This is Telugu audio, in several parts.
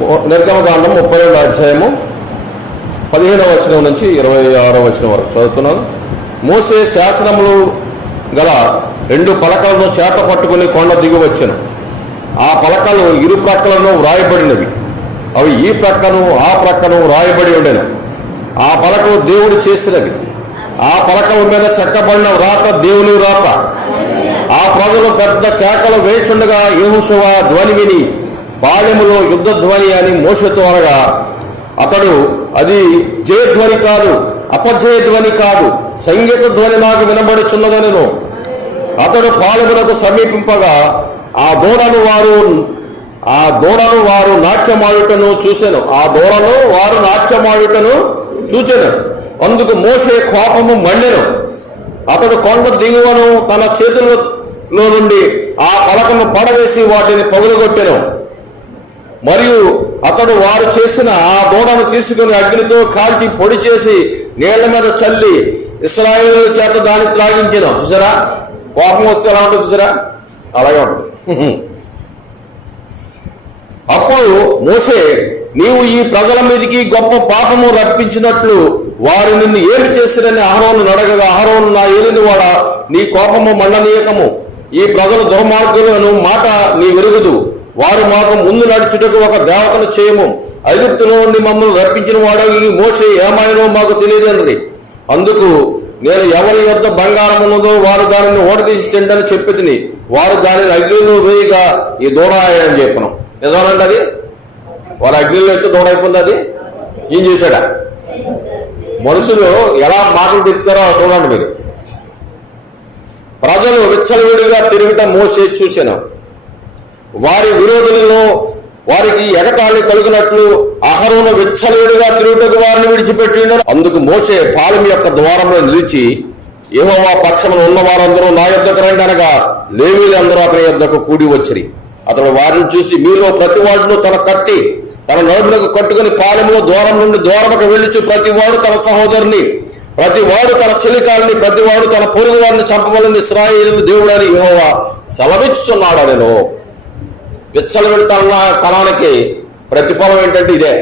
నిర్గమకాండం 32వ అధ్యాయము 15వ వచనం నుంచి 26వ వచనం వరకు చదువుతున్నాను. మోసే శాసనములు గల 2 పలకలను చేత పట్టుకుని కొండ దిగి వచ్చెను. ఆ పలకలు ఇరు ప్రక్కలను వ్రాయబడినవి. అవి ఈ ప్రక్కను ఆ ప్రక్కను వ్రాయబడి ఉండెను. ఆ పలకలు దేవుడు చేసినవి. ఆ పలకల మీద చెక్కబడిన వ్రాత దేవుని వ్రాత. ఆ ప్రజలు పెద్ద కేకలు వేచుండగా యెహోషువ ధ్వని విని పాళెములో యుద్ధ ధ్వని అని మోషేతో అనగా, అతడు అది జయధ్వని కాదు, అపజయ ధ్వని కాదు, సంగీత ధ్వని నాకు వినబడుచున్నదనెను. అతడు పాళెములకు సమీపింపగా ఆ దూడను వారు నాట్యమాడుటను చూసెను. అందుకు మోషే కోపము మండెను. అతడు కొండ దిగువను తన చేతుల్లో నుండి ఆ పలకను పడవేసి వాటిని పగులగొట్టెను. మరియు అతడు వారు చేసిన ఆ దూడను తీసుకుని అగ్నితో కాల్చి పొడి చేసి నీళ్ల మీద చల్లి ఇశ్రాయేలు చేత దాన్ని త్రాగించెను. చూసారా, కోపం వస్తే ఎలా ఉంటుంది చూసారా, అలాగే ఉంటుంది. అప్పుడు మోషే, నీవు ఈ ప్రజల మీదకి గొప్ప పాపము రప్పించినట్లు వారు నిన్ను ఏమి చేసిరని అహరోను అడగగా, అహరోను నా ఏలిన వాడ, నీ కోపము మండనీయకము. ఈ ప్రజలు దుర్మార్గులను మాట నీ వెరుగుదు. వారు మాకు ముందు నడుచుటకు ఒక దేవతను చేయము. ఐగుప్తులో నుండి మమ్మల్ని రప్పించిన వాడు ఈ మోషే ఏమాయనో మాకు తెలియదన్నది. అందుకు నేను ఎవరి యొద్ద బంగారం ఉన్నదో వారు దానిని ఓడదీసి తిండని చెప్పితిని. వారు దానిని అగ్నిలో వేయగా ఈ దూడ అని చెప్పను. నిజానండి, అది వారు అగ్నిలో వచ్చి దూడ అయిపోయింది. అది ఏం చేశాడా? మనుషులు ఎలా మాటలు తిప్పుతారో చూడండి మీరు. ప్రజలు విచ్చలవిడిగా తిరుగుట మోషే చూశాను. వారి విరోధులలో వారికి ఎగతాళి కలిగినట్లు అహరోను విచ్చలవిడిగా తిరుగుటకు వారిని విడిచిపెట్టిండను. అందుకు మోషే పాలెం యొక్క ద్వారంలో నిలిచి, యెహోవా పక్షమున ఉన్న వారందరూ నా యొద్దకు రండి అనగా లేవీలందరూ అతని యొద్దకు కూడి వచ్చిరి. అతడు వారిని చూసి, మీలో ప్రతి వాడును తన కత్తి తన నడుములకు కట్టుకుని పాలెములో ద్వారం నుండి ద్వారముకు వెళ్ళుచు ప్రతివాడు తన సహోదరుని, ప్రతివాడు తన చెలికాలని, ప్రతివాడు తన పొరుగు వారిని చంపవలని ఇశ్రాయేలు దేవుడని యెహోవా సెలవిచ్చుచున్నాడు. నేను విచ్చలవిడితన తనానికి ప్రతిఫలం ఏంటంటే ఇదే.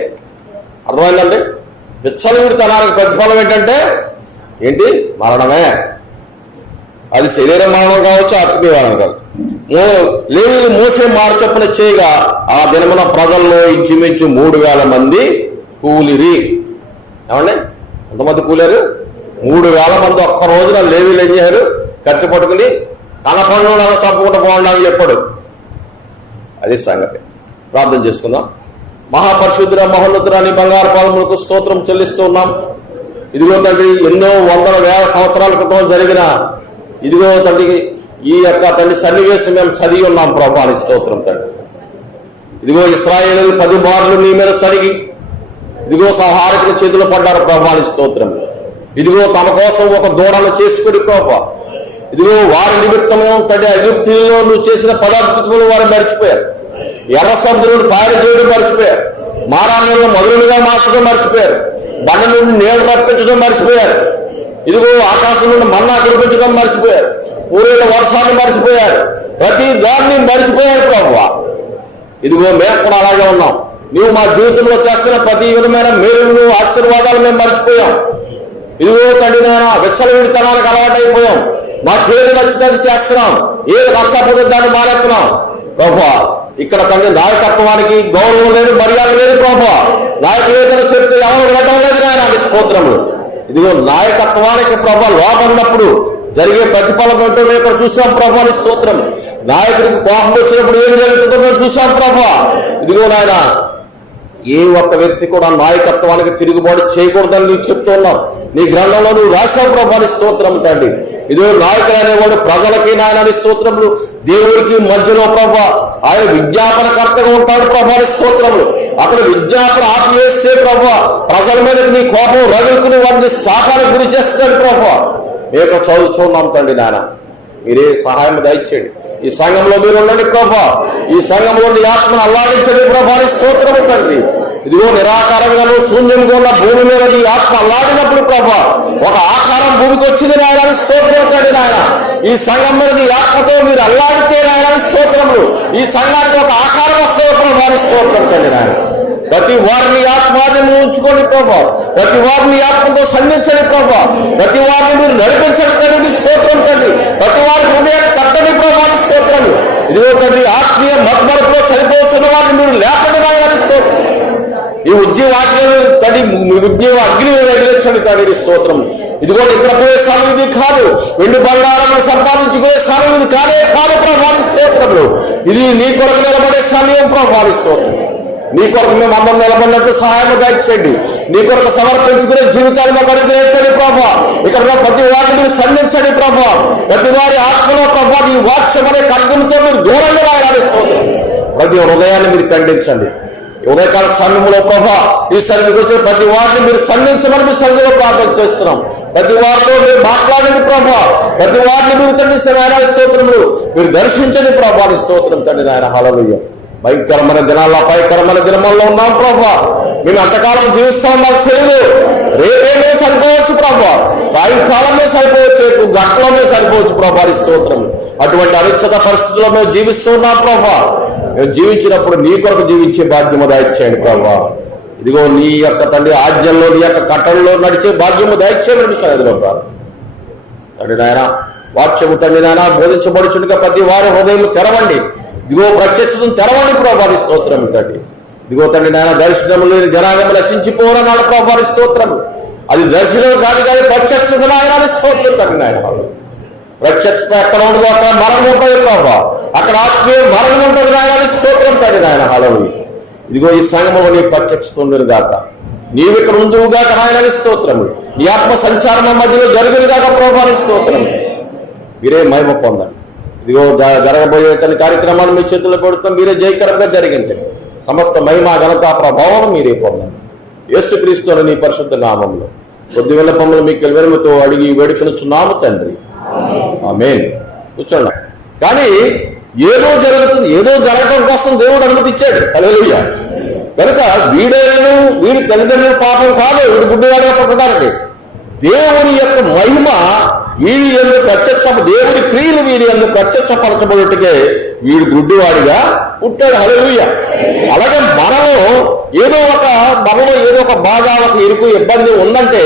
అర్థమైందండి? విచ్చలవిడితనానికి ప్రతిఫలం ఏంటంటే ఏంటి? మరణమే. అది శరీర మరణం కావచ్చు, ఆత్మీయ మరణం కావచ్చు. లేవీయులు మోసే మాట చొప్పున చేయగా ఆ దినమున ప్రజల్లో ఇంచుమించు 3,000 మంది కూలిరి. ఏమండి, ఎంతమంది కూలారు? 3,000 మంది ఒక్క రోజున లేవీయులు ఏం చేశారు? కత్తి పట్టుకుని కనపండు చంపుకుంటూ పోండి అని చెప్పాడు. అది సంగతి. ప్రార్థన చేసుకుందాం. మహాపరిశుద్ధుడ మహోన్నతుడా, నీ బంగారు పాదములకు స్తోత్రం చెల్లిస్తూ ఉన్నాం. ఇదిగో తండ్రి, ఎన్నో వందల వేల సంవత్సరాల క్రితం జరిగిన ఇదిగో తండ్రి ఈ యొక్క తండ్రి సన్నివేశం మేము చదివి ఉన్నాం ప్రభా, నీ స్తోత్రం తండ్రి. ఇదిగో ఇశ్రాయేలు 10 మార్లు నీ మీద సరిగి ఇదిగో సంహారకుల చేతులు పడ్డారు ప్రభా, నీ స్తోత్రం. ఇదిగో తన కోసం ఒక దూడను చేసుకుని ప్రభా, ఇదిగో వారి నిమిత్తము తండ్రి ఐగుప్తుల్లో నువ్వు చేసిన పదార్థములు వారు మర్చిపోయారు. ఎర్ర సముద్రుడు పాయలు చేయడం మర్చిపోయారు. మారాణ్యంలో మొదలుగా మార్చడం మర్చిపోయారు. బండ నుండి నీళ్లు రప్పించడం మర్చిపోయారు. ఇదిగో ఆకాశం నుండి మన్నా కురిపించడం మర్చిపోయారు. పూర్వీల వర్షాన్ని మర్చిపోయారు. ప్రతి దాన్ని మర్చిపోయారు ప్రభువా. ఇదిగో మేము కూడా అలాగే ఉన్నాం. నువ్వు మా జీవితంలో చేస్తున్న ప్రతి విధమైన మేలును ఆశీర్వాదాలు మేము మర్చిపోయాం. ఇదిగో తండ్రి నాయన విచ్చలవిడితనానికి అలవాటైపోయాం. మాకు ఏది నచ్చినది చేస్తున్నాం, ఏది నచ్చకపోతే దాన్ని మానేస్తున్నాం ప్రభువా. ఇక్కడ తండ్రి నాయకత్వానికి గౌరవం లేదు, మర్యాద లేదు ప్రభువా. నాయకులు ఏదైనా చెప్తే ఎవరు వినటం లేదు నాయన, స్తోత్రములు. ఇదిగో నాయకత్వానికి ప్రభా లోపడినప్పుడు జరిగే ప్రతిఫలం ఏంటో మేము ఇక్కడ చూసాం ప్రభా, నీ స్తోత్రం. నాయకుడికి కోపం వచ్చినప్పుడు ఏం జరుగుతుందో మేము చూసాం ప్రభా. ఇదిగో నాయన, ఏ ఒక్క వ్యక్తి కూడా నాయకత్వానికి తిరుగుబాటు చేయకూడదని నువ్వు చెప్తున్నావు. నీ గ్రంథంలో నువ్వు రాశావు ప్రభా, నీ స్తోత్రం తండ్రి. ఇదిగో నాయకుడు అనేవాడు ప్రజలకి నాయన నీ స్తోత్రములు, దేవుడికి మధ్యలో ప్రభా ఆయన విజ్ఞాపనకర్తగా ఉంటాడు ప్రభా, నీ స్తోత్రములు. అతను విజ్ఞాపన ఆపివేస్తే ప్రభా ప్రజల మీద నీ కోపం రగులుకుని వారిని శాపానికి గురి చేస్తాడు ప్రభా. మేము చదువుతున్నాం తండ్రి నాయన, మీరే సహాయం దయచేయండి. ఈ సంఘంలో మీరు ఉండండి ప్రభా. ఈ సంఘంలో నీ ఆత్మను అల్లాడించండి ప్రభా, నీ స్తోత్రము తండ్రి. ఇదిగో నిరాకారంగాను శూన్యంగా ఉన్న భూమి మీద నీ ఆత్మ అల్లాడినప్పుడు ప్రభా ఒక ఆకారం భూమికి వచ్చింది నాయన, స్తోత్రం తండ్రి నాయన. ఈ సంఘం మీద నీ ఆత్మతో మీరు అల్లాడితే నాయన స్తోత్రములు. ఈ సంఘానికి ఒక ఆకారం వస్తే ప్రభా, స్తోత్రం తండ్రి నాయన. ప్రతి వారిని ఆత్మాదిని ఉంచుకోండి ప్రభా. ప్రతి వారిని ఆత్మతో సంధించండి ప్రభా. ప్రతి వారిని మీరు నడిపించండి తండ్రి, స్తోత్రం తండ్రి. ప్రతి వారి హృదయాన్ని తట్టని ప్రభా, స్తోత్రాలు. ఇదిగో తండ్రి, ఆత్మీయ మతమరుపులో చనిపోతున్న వారిని మీరు లేపండి నాయన, స్తోత్రం. ఈ ఉద్యోగ ఆజ్ఞలు తండ్రి, ఉద్యోగ అగ్ని రగిలించండి తండ్రి, స్తోత్రం. ఇదిగో ఇక్కడ పోయే స్థానం ఇది కాదు, వెండి బంగారాలను సంపాదించుకునే స్థానం ఇది కాదు ప్రభా, స్తోత్రములు. ఇది నీ కొరకు నిలబడే సమయం ప్రభా, స్తోత్రం. నీ కొరకు మేము అందరం నిలబడినట్టు సహాయం దయచేయండి. నీ కొరకు సమర్పించుకునే జీవితాన్ని మాకు అనుగ్రహించండి ప్రభా. ఇక్కడ ప్రతి వారిని మీరు సంధించండి ప్రభా. ప్రతి వారి ఆత్మలో ప్రభా నీ వాక్యం అనే ఖడ్గంతో మీరు దూరంగా రాయాలి, స్తోత్రం. ప్రతి హృదయాన్ని మీరు ఖండించండి. ఉదయకాల సమయంలో ప్రభా ఈ సన్నిధికి వచ్చిన ప్రతి వారిని మీరు సంధించమని మీ సన్నిధిలో ప్రార్థన చేస్తున్నాం. ప్రతి వారిలో మీరు మాట్లాడండి ప్రభా. ప్రతి వారిని మీరు తండ్రి నాయన స్తోత్రములు మీరు దర్శించండి ప్రభా, స్తోత్రం తండ్రి నాయన. హల్లెలూయా. భయంకరమైన దినాల్లో భయంకరమైన దినముల్లో ఉన్నాం ప్రభా. మేము అంతకాలం జీవిస్తా ఉన్నాం, చేయదు. రేపేమే చనిపోవచ్చు ప్రభా, సాయంకాలమే చనిపోవచ్చు, గంటలోనే చనిపోవచ్చు ప్రభా, స్తోత్రం. అటువంటి అనిశ్చిత పరిస్థితుల్లో మేము జీవిస్తూ ఉన్నాం ప్రభా. మేము జీవించినప్పుడు నీ కొరకు జీవించే భాగ్యము దయచేయండి ప్రభా. ఇదిగో నీ యొక్క తండ్రి ఆజ్ఞల్లో నీ యొక్క కట్టంలో నడిచే భాగ్యము దయచేయమని సన్నిధిలో ప్రార్థన తండ్రి నాయన. వాక్యము తండ్రి నాయన బోధించబడుచుండగా ప్రతి వారి హృదయం తెరవండి. ఇదిగో ప్రత్యక్షతను తెరవండి ప్రభా, స్తోత్రం తండ్రి. ఇదిగో తండ్రి నాయన, దర్శనము లేని జనాంగం నశించిపోనాడు ప్రభా, స్తోత్రం. అది దర్శనం కాదు కానీ ప్రత్యక్షత నాయన, స్తోత్రం తండ్రి నాయన. ప్రత్యక్షత ఎక్కడ ఉండదు అక్కడ మరణం ఉంటుంది ప్రభా, అక్కడ ఆత్మీయ మరణం ఉంటుంది నాయన, స్తోత్రం తండ్రి నాయన. హల్లెలూయా. ఇదిగో ఈ సంగమం నీ ప్రత్యక్షత ఉండదు గాక, నీవు ఇక్కడ ఉందువుగాక నాయన, స్తోత్రము. ఈ ఆత్మ సంచారం మధ్యలో జరుగును గాక ప్రభా, స్తోత్రం. మీరే మహిమ పొందండి. ఇదిగో జరగబోయే తన కార్యక్రమాలు మీ చేతుల్లో పెడుతాం, మీరే జయకరంగా జరిగించండి. సమస్త మహిమ ఘనత ప్రభావం మీరే పొందండి. యేసుక్రీస్తు నీ పరిశుద్ధ నామంలో కొద్ది విన్నపములు మీకు వెలుగుతో అడిగి వేడుకొనుచున్నాము తండ్రి, ఆమేన్. కూర్చోండి. కానీ ఏదో జరుగుతుంది, ఏదో జరగడం కోసం దేవుడు అనుమతి ఇచ్చాడు. హల్లెలూయా. కనుక వీడైనను వీడి తల్లిదండ్రుల పాపం కాదు వీడి గుడ్డివాడిగా పుట్టడానికి. దేవుని యొక్క మహిమ వీడి ఎందుకు దేవుడి క్రియలు వీడి ఎందుకు ప్రత్యక్షపరచబడుటకే వీడు గుడ్డివాడిగా పుట్టాడు. హల్లెలూయా. అలాగే మనలో ఏదో ఒక బాధ, ఒక ఇరుకు, ఇబ్బంది ఉందంటే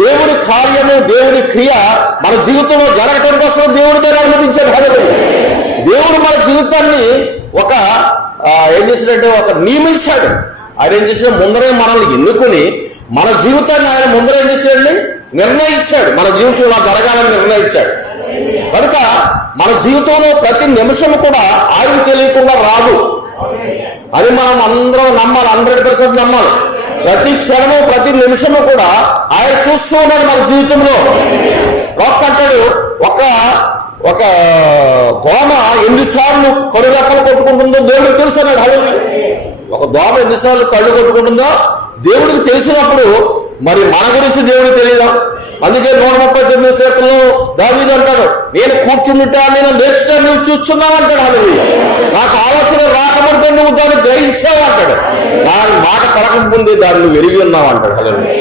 దేవుడి కార్యము, దేవుడి క్రియ మన జీవితంలో జరగటం కోసం దేవుడి దగ్గర అనుమతించాడు. హల్లెలూయా. దేవుడు మన జీవితాన్ని ఏం చేసినట్టు నియమించాడు. ఆయన ఏం చేసిన ముందరే మనల్ని ఎన్నుకొని మన జీవితాన్ని ఆయన ముందరే ఏం చేశాడండి, నిర్ణయించాడు. మన జీవితంలో జరగాలని నిర్ణయించాడు. కనుక మన జీవితంలో ప్రతి నిమిషం కూడా ఆయన తెలియకుండా రాదు. అది మనం అందరం నమ్మాలి, 100% నమ్మాలి. ప్రతి క్షణము ప్రతి నిమిషము కూడా ఆయన చూస్తూ ఉన్నాడు మన జీవితంలో. అంటాడు, ఒక దోమ ఎన్నిసార్లు కళ్ళు రెప్పలు కొట్టుకుంటుందో దేవుడికి తెలుసు అన్నాడు. హల్లెలూయా. ఒక దోమ ఎన్నిసార్లు కళ్ళు కొట్టుకుంటుందో దేవుడికి తెలిసినప్పుడు మరి మన గురించి దేవుడికి తెలియదా? అందుకే 139 కీర్తనలో దావీదు అంటాడు, నేను కూర్చుంటా, నేను లేచుటా నువ్వు చూస్తున్నావు అంటాడు. హల్లెలూయా. నాకు ఆలోచన రాకముందే నువ్వు దాన్ని గ్రహించావు అంటాడు. నా మాట కలకముందే దాన్ని నువ్వు ఎరిగి ఉన్నావు అంటాడు. హల్లెలూయా.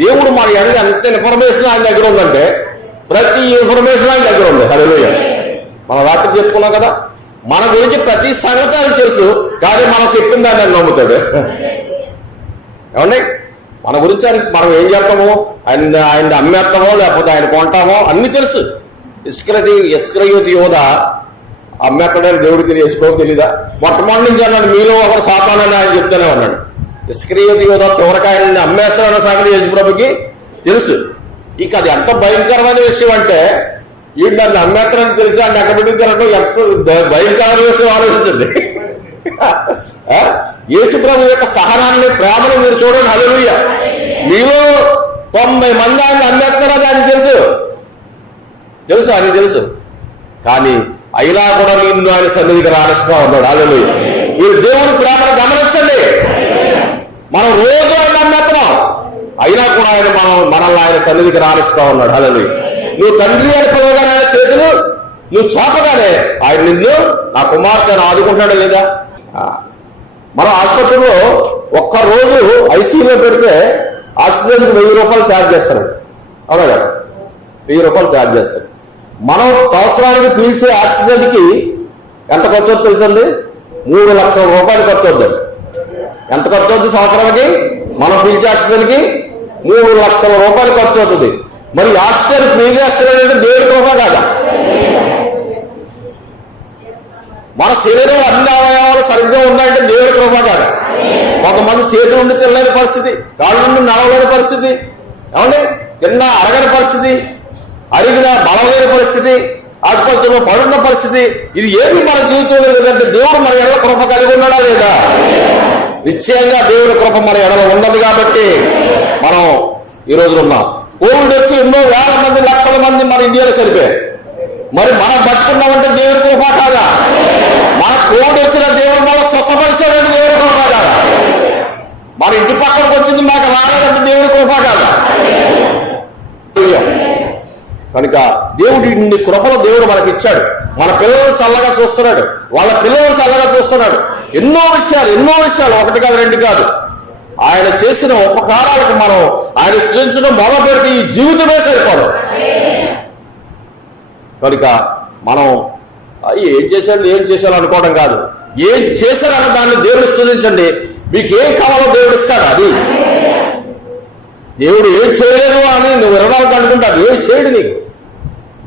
దేవుడు మన అడిగి అంత ఇన్ఫర్మేషన్ ఆయన దగ్గర ఉందంటే ప్రతి ఇన్ఫర్మేషన్ ఆయన దగ్గర ఉంది. హల్లెలూయా. మనం రాత్రి చెప్పుకున్నాం కదా, మన గురించి ప్రతి సంగతి ఆయన తెలుసు, కానీ మనం చెప్పిన దాన్ని ఆయన నమ్ముతాడు. ఏమండి, మన గురించి మనం ఏం చేస్తామో, ఆయన అమ్మేస్తామో లేకపోతే ఆయన కొంటామో అన్ని తెలుసు. ఇస్కరియోతు యోధ అమ్మేస్తాడని దేవుడికి తెలియదా? మొట్టమొదటి నుంచి అన్నాడు, మీలో ఒకరు సాతానని ఆయన చెప్తానే అన్నాడు. ఇస్కరియోతు యోధ చివరికి ఆయన అమ్మేస్తాడన్న సంగతి యేసుప్రభుకి తెలుసు. ఇక అది ఎంత భయంకరమైన విషయం అంటే, వీడు నన్ను అమ్మేస్తాడని తెలిసి ఆయన ఎక్కడ పెట్టించారంటే ఎంత భయంకరమైన విషయం ఆలోచించండి. యేసుప్రభు యొక్క సహనాన్ని, ప్రేమను మీరు చూడండి. హల్లెలూయా. మీలో 90 మంది ఆయన అమ్మేస్తున్నారని ఆయన తెలుసు. కానీ అయినా కూడా నిన్ను ఆయన సన్నిధికి రాణిస్తా ఉన్నాడు. హల్లెలూయా. మీరు దేవుని ప్రేమను గమనించండి. మనం రోజు ఆయన అమ్మేస్తున్నాం, అయినా కూడా ఆయన మనల్ని ఆయన సన్నిధికి రాణిస్తా ఉన్నాడు. హల్లెలూయా. నువ్వు తండ్రి అని పిలవగానే ఆయన చేతులు నువ్వు చాపగానే ఆయన నిన్ను నా కుమార్తెను ఆదుకుంటాడా లేదా? మనం ఆసుపత్రిలో ఒక్కరోజు ఐసీయూలో పెడితే ఆక్సిజన్ 1000 రూపాయలు ఛార్జ్ చేస్తాడు. అవునా కదా? 1000 రూపాయలు ఛార్జ్ చేస్తాడు. మనం సంవత్సరానికి పీల్చే ఆక్సిజన్ కి ఎంత ఖర్చు అవుతుంది తెలుసండి? 3 లక్షల రూపాయలు ఖర్చు అవుతుంది. ఎంత ఖర్చు అవుతుంది సంవత్సరానికి? మనం పిలిచే ఆక్సిజన్కి 3 లక్షల రూపాయలు ఖర్చు అవుతుంది. మరి ఆక్సిజన్ ఫ్రీ చేస్తున్నాడంటే దేవుడి కృప కాదా? మన శరీరం అన్ని అవయవాలు సరిగ్గా ఉన్నాయంటే దేవుడి కృప కాదా? కొంతమంది చేతులు ఉండి తినలేని పరిస్థితి, కాళ్ళు నుండి నడవలేని పరిస్థితి, ఏమండి తిన్నా అరగని పరిస్థితి, అరిగిన బలమైన పరిస్థితి, ఆసుపత్రిలో పడున్న పరిస్థితి. ఇది ఏమి మన జీవితంలో లేదంటే దేవుడు మన ఎడల కృప కలిగి ఉన్నాడా లేదా? నిశ్చయంగా దేవుడి కృప మన ఎడల ఉన్నది కాబట్టి మనం ఈ రోజు ఉన్నాం. కోవిడ్ వచ్చి ఎన్నో వేల మంది, లక్షల మంది మన ఇండియాలో చనిపోయారు. మరి మనం బతుకున్నామంటే దేవుడి కృప కాదా? మన కోవిడ్ వచ్చిన దేవుడు మన స్వస్థపరిచాడంటే దేవుడి కృప కాదా? మన ఇంటి పక్కనకు వచ్చింది మాకు రాలేదంటే దేవుడి కృప కాదా? కనుక దేవుడి ఇన్ని కృపలో దేవుడు మనకి ఇచ్చాడు. మన పిల్లలను చల్లగా చూస్తున్నాడు, వాళ్ళ పిల్లలను చల్లగా చూస్తున్నాడు. ఎన్నో విషయాలు, ఒకటి కాదు రెండు కాదు. ఆయన చేసిన ఉపకారాలకు మనం ఆయన సృష్టించడం మొదలు పెడితే ఈ జీవితమే సరిపోదు. కనుక మనం ఏం చేశాడు అనుకోవడం కాదు. ఏం చేశారన్న దాన్ని దేవుడు స్తుతించండి. మీకు ఏం కావాలో దేవుడు ఇస్తాడు. అది దేవుడు ఏం చేయలేదు అని నువ్వు 24 అనుకుంటావు, ఏం చేయడు నీకు.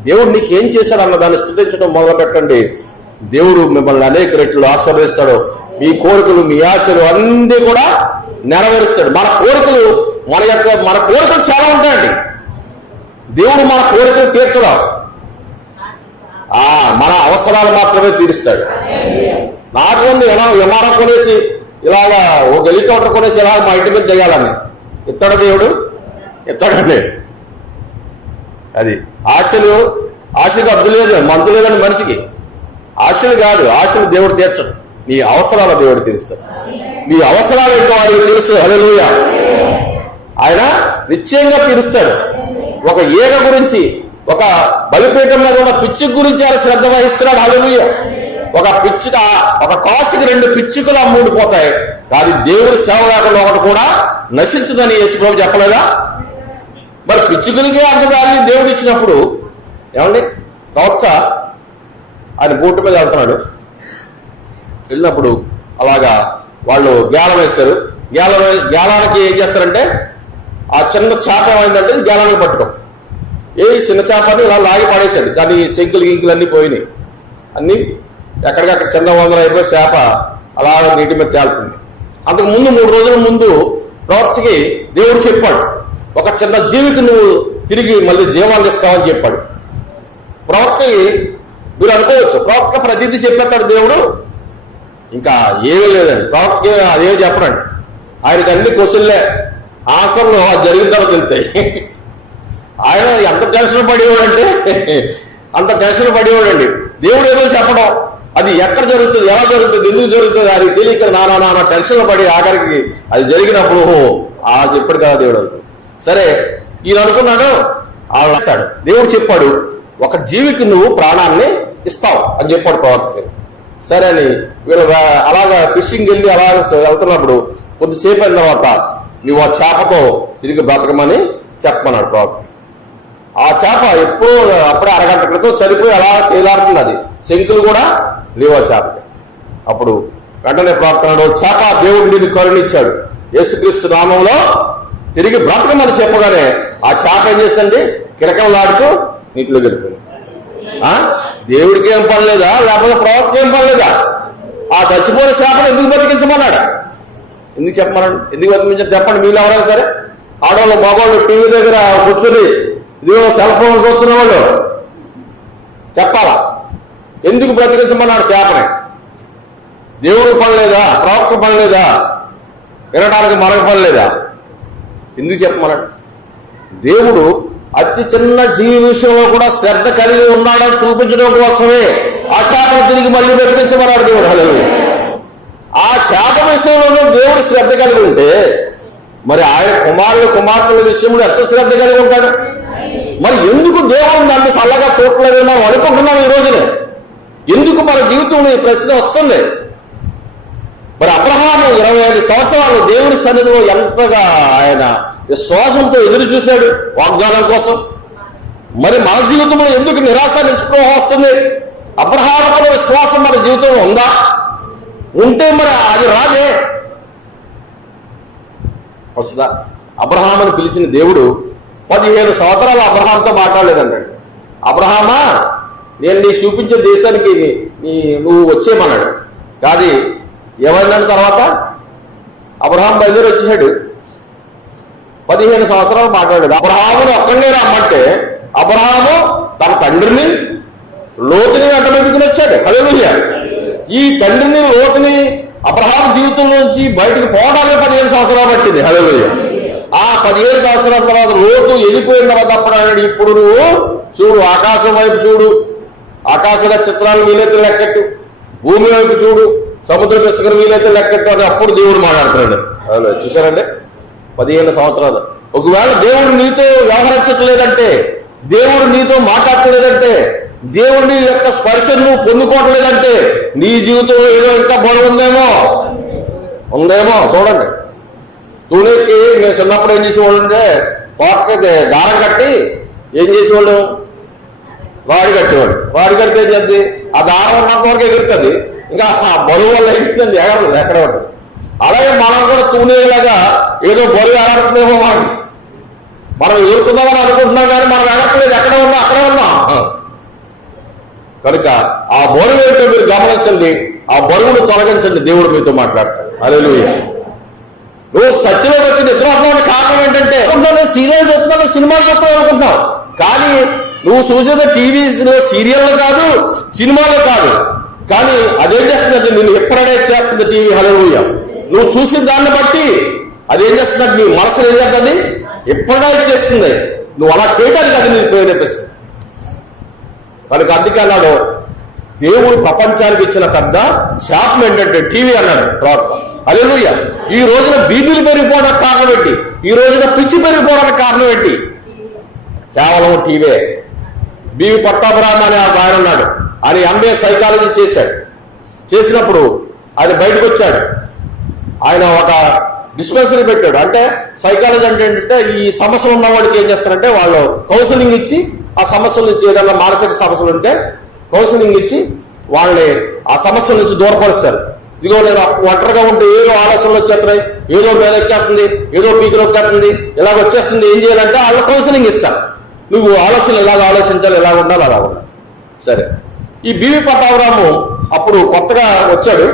దేవుడు నీకు ఏం చేశాడు అన్న దాన్ని స్తుతించడం మొదలు పెట్టండి. దేవుడు మిమ్మల్ని అనేక రెట్లు ఆశీర్వదిస్తాడు. మీ కోరికలు, మీ ఆశలు అన్నీ కూడా నెరవేరుస్తాడు. మన కోరికలు చాలా ఉంటాయండి. దేవుడు మన కోరికలు తీర్చడం, మన అవసరాలు మాత్రమే తీరుస్తాడు. నాకు ఉంది విమానం కొనేసి ఇలాగా ఒక హెలికాప్టర్ కొనేసి ఇలా మా ఇంటి మీద దిగాలని ఇస్తాడు దేవుడు? ఇస్తాడండి. అది ఆశకు అద్దు లేదు, మంతు లేదండి మనిషికి. ఆశలు కాదు, ఆశలు దేవుడు తీర్చడు. నీ అవసరాలు దేవుడు తీరుస్తాడు. నీ అవసరాలు ఏంటో వాడికి తెలుసు. హల్లెలూయా. ఆయన నిశ్చయంగా తీరుస్తాడు. ఒక ఈగ గురించి, ఒక బలిపీఠం మీద ఉన్న పిచ్చుక గురించి ఆయన శ్రద్ధ వహిస్తున్నాడు. హల్లెలూయా. ఒక కాసుకి 2 పిచ్చుకలు అమ్ముడిపోతాయి, కానీ దేవుడి సేవ లేకుండా ఒకటి కూడా నశించదని యేసుప్రభు చెప్పలేదా? మరి పిచ్చుకలకి అంతదాన్ని దేవుడు ఇచ్చినప్పుడు ఏమండి, ప్రవక్త ఆయన బోటు మీద వెళ్ళినప్పుడు అలాగా వాళ్ళు గేలం వేస్తారు. గేలానికి ఏం చేస్తారంటే ఆ చిన్న చేప ఏమైందంటే గేలానికి పట్టుకో, చిన్న చేపని ఇలా లాగి పడేశాడు. దాని గింకులు అన్నీ పోయినాయి, అన్ని ఎక్కడికక్కడ చందవందలు అయిపోయి చేప అలా నీటి మీద తేలుతుంది. అంతకు ముందు 3 రోజుల ముందు ప్రవక్తకి దేవుడు చెప్పాడు, ఒక చిన్న జీవికి నువ్వు తిరిగి మళ్ళీ జీవాన్ని ఇస్తావని చెప్పాడు. ప్రవక్తకి మీరు అనుకోవచ్చు, ప్రవక్త ప్రతిదీ చెప్పేస్తాడు దేవుడు, ఇంకా ఏమీ లేదండి. ప్రవక్తకి అదేమి చెప్పడండి. ఆయనకి అన్ని క్వశ్చన్లే, ఆన్సర్లు జరిగిన తర్వాత వెళ్తాయి. ఆయన ఎంత టెన్షన్ పడేవాడంటే అంత టెన్షన్ పడేవాడండి. దేవుడు ఏదో చెప్పడం, అది ఎక్కడ జరుగుతుంది, ఎలా జరుగుతుంది, ఎందుకు జరుగుతుంది అది తెలియక నానా టెన్షన్లు పడి ఆఖరికి అది జరిగినప్పుడు చెప్పాడు కదా దేవుడు అవుతుంది. సరే ఈయన అనుకున్నాడు, వస్తాడు. దేవుడు చెప్పాడు, ఒక జీవికి నువ్వు ప్రాణాన్ని ఇస్తావు అని చెప్పాడు ప్రవక్తకి. సరే అని వీళ్ళు అలాగా ఫిషింగ్ వెళ్ళి అలా వెళ్తున్నప్పుడు కొద్దిసేపు అయిన తర్వాత నువ్వు ఆ చేపతో తిరిగి బ్రతకమని చెప్పమన్నాడు ప్రవక్త. ఆ చేప ఎప్పుడో అప్పుడే అరగంట క్రితం చనిపోయి అలా తేలాడుతుంది. అది శంకులు కూడా లేవు ఆ చేపకి. అప్పుడు వెంటనే ప్రార్థనలో చేప దేవుడు నిన్ను కరుణించాడు, యేసుక్రీస్తు నామంలో తిరిగి బ్రతకమని చెప్పగానే ఆ చేప ఏం చేస్తుంది, కిరకలాడుతూ నీటిలో వెళ్ళిపోయింది. దేవుడికి ఏం పని లేదా, లేకపోతే ప్రవక్తకి ఏం పని లేదా? ఆ చచ్చిపోయిన చేపను ఎందుకు బతికించమన్నాడు? ఎందుకు చెప్పమన్నాడు? ఎందుకు బతికించారు చెప్పండి. మీరు ఎవరైనా సరే, ఆడవాళ్ళు మగవాళ్ళు టీవీ దగ్గర కూర్చొని ఇదిగో సెల్ ఫోన్ చూస్తున్న వాళ్ళు చెప్పాలా ఎందుకు బ్రతికించమన్నాడు చేపని? దేవుడు పని లేదా, ప్రవక్త పని లేదా, వినడానికి మరొక పని లేదా? ఎందుకు చెప్పమన్నాడు? దేవుడు అతి చిన్న జీవి విషయంలో కూడా శ్రద్ధ కలిగి ఉన్నాడని చూపించడం కోసమే ఆ చేపను తిరిగి మళ్ళీ బ్రతికించమన్నాడు దేవుడు. హల్లెలూయా. ఆ చేప విషయంలోనే దేవుడు శ్రద్ధ కలిగి ఉంటే మరి ఆయన కుమార్తెల విషయంలో ఎంత శ్రద్ధ కలిగి ఉంటాడు? మరి ఎందుకు దేవుడు నన్ను చల్లగా చూడలేదని మనం అనుకుంటున్నాం ఈ రోజునే? ఎందుకు మన జీవితంలో ఈ ప్రశ్న వస్తుంది? మరి అబ్రహాము 25 సంవత్సరాలు దేవుని సన్నిధిలో ఎంతగా ఆయన విశ్వాసంతో ఎదురు చూశాడు వాగ్దానం కోసం. మరి మన జీవితంలో ఎందుకు నిరాశ నిస్పృహ వస్తుంది? అబ్రహాములో విశ్వాసం మన జీవితంలో ఉందా? ఉంటే మరి అది రాదే. వస్తుందా? అబ్రహాముని పిలిచిన దేవుడు 15 సంవత్సరాలు అబ్రహాంతో మాట్లాడలేదన్నాడు. అబ్రహామా, నేను నీ చూపించే దేశానికి నువ్వు వచ్చేయమన్నాడు. కాదు, ఏమైందని తర్వాత అబ్రహాం బయలుదేరి వచ్చేసాడు. 15 సంవత్సరాలు మాట్లాడాడు. అబ్రహామును ఒక్కడే రమ్మంటే అబ్రహాము తన తండ్రిని లోతుని వెంటబెట్టుకుని వచ్చాడు. హల్లెలూయా. ఈ తండ్రిని లోతుని అబ్రహాం జీవితం నుంచి బయటకు పోవడానికి 15 సంవత్సరాలు పట్టింది. హల్లెలూయా. ఆ 15 సంవత్సరాల తర్వాత లోతు వెళ్ళిపోయిన తర్వాత అప్పుడు అన్నాడు, ఇప్పుడు నువ్వు చూడు, ఆకాశం వైపు చూడు, ఆకాశ నక్షత్రాలు వీలైతే లెక్కట్టు, భూమి వైపు చూడు, సముద్ర ఇసుకను వీలైతే లెక్కట్టు అని అప్పుడు దేవుడు మాట్లాడుతున్నాడు. చూసారండి, 15 సంవత్సరాలు. ఒకవేళ దేవుడు నీతో వ్యవహరించట్లేదంటే, దేవుడు నీతో మాట్లాడలేదంటే, దేవుడి యొక్క స్పర్శను నువ్వు పొందుకోవట్లేదంటే నీ జీవితంలో ఏదో ఇంకా బరువు ఉందేమో చూడండి. తూనెక్కి మేము చిన్నప్పుడు ఏం చేసేవాళ్ళు అంటే పాకకి దారం కట్టి ఏం చేసేవాళ్ళు, వాడి కట్టేవాడు. వాడి కడితే ఏం చేద్ది, ఆ దారం ఉన్నంత వరకు ఎగురుతుంది, ఇంకా ఆ బరువు వల్ల ఎగురుతుంది, ఎగరదు ఎక్కడ ఉంటుంది. అలాగే మనం కూడా తూనేలాగా ఏదో బరువు ఎగరుతుందేమో మనం ఎగురుతుందామని అనుకుంటున్నాం, కానీ మనం ఎగరట్లేదు, ఎక్కడ ఉన్నా అక్కడే ఉన్నాం. కనుక ఆ బరువు ఏంటో మీరు గమనించండి, ఆ బరువును తొలగించండి, దేవుడు మీతో మాట్లాడతాడు. హల్లెలూయా. నువ్వు సత్యంలో వచ్చి నిద్రపోవడానికి కారణం ఏంటంటే సీరియల్ చూస్తున్నావు, సినిమాలు చూస్తున్నావు అనుకుంటున్నావు, కానీ నువ్వు చూసేది టీవీలో సీరియల్ కాదు, సినిమాలో కాదు, కానీ అదేం చేస్తుందంటే నిన్ను ఎప్పుడైనా చేస్తుంది టీవీ. హల్లెలూయా. నువ్వు చూసిన దాన్ని బట్టి అదేం చేస్తున్నట్టు నీ మనసులో ఏం చేస్తుంది, ఎప్పుడైనా చేస్తుంది. నువ్వు అలా చేయడానికి అది నేను ప్రేరేపిస్తుంది. కనుక అందుకే అన్నాడు, దేవుడు ప్రపంచానికి ఇచ్చిన పెద్ద శాపం ఏంటంటే టీవీ అన్నాడు ప్రవక్త. హల్లెలూయా. ఈ రోజున బీపీలు పెరిగిపోవడానికి కారణం ఏంటి, ఈ రోజున పిచ్చి పెరిగిపోవడానికి కారణం ఏంటి, కేవలం టీవీ. బీవి పట్టాభిరామ అనే ఆయన ఉన్నాడు, ఆయన ఎంఏ సైకాలజీ చేశాడు. చేసినప్పుడు ఆయన బయటకు వచ్చాడు, ఆయన ఒక డిస్పెన్సరీ పెట్టాడు. అంటే సైకాలజీ అంటే ఏంటంటే ఈ సమస్యలు ఉన్న వాళ్ళకి ఏం చేస్తారంటే వాళ్ళు కౌన్సిలింగ్ ఇచ్చి ఆ సమస్యల నుంచి ఏదైనా మానసిక సమస్యలు ఉంటే కౌన్సిలింగ్ ఇచ్చి వాళ్ళని ఆ సమస్యల నుంచి దూరపరుస్తారు. ఇదిగో నేను ఒంటరిగా ఉంటే ఏదో ఆలోచనలు వచ్చేస్తున్నాయి, ఏదో మీద ఎక్కేస్తుంది, ఏదో పీకులు వచ్చేస్తుంది, ఇలాగ వచ్చేస్తుంది, ఏం చేయాలంటే వాళ్ళు కౌన్సిలింగ్ ఇస్తారు. నువ్వు ఆలోచనలు ఇలాగ ఆలోచించాలి, ఎలా ఉండాలి, అలా ఉండాలి. సరే, ఈ బీవీ పట్టాభిరాము అప్పుడు కొత్తగా వచ్చాడు.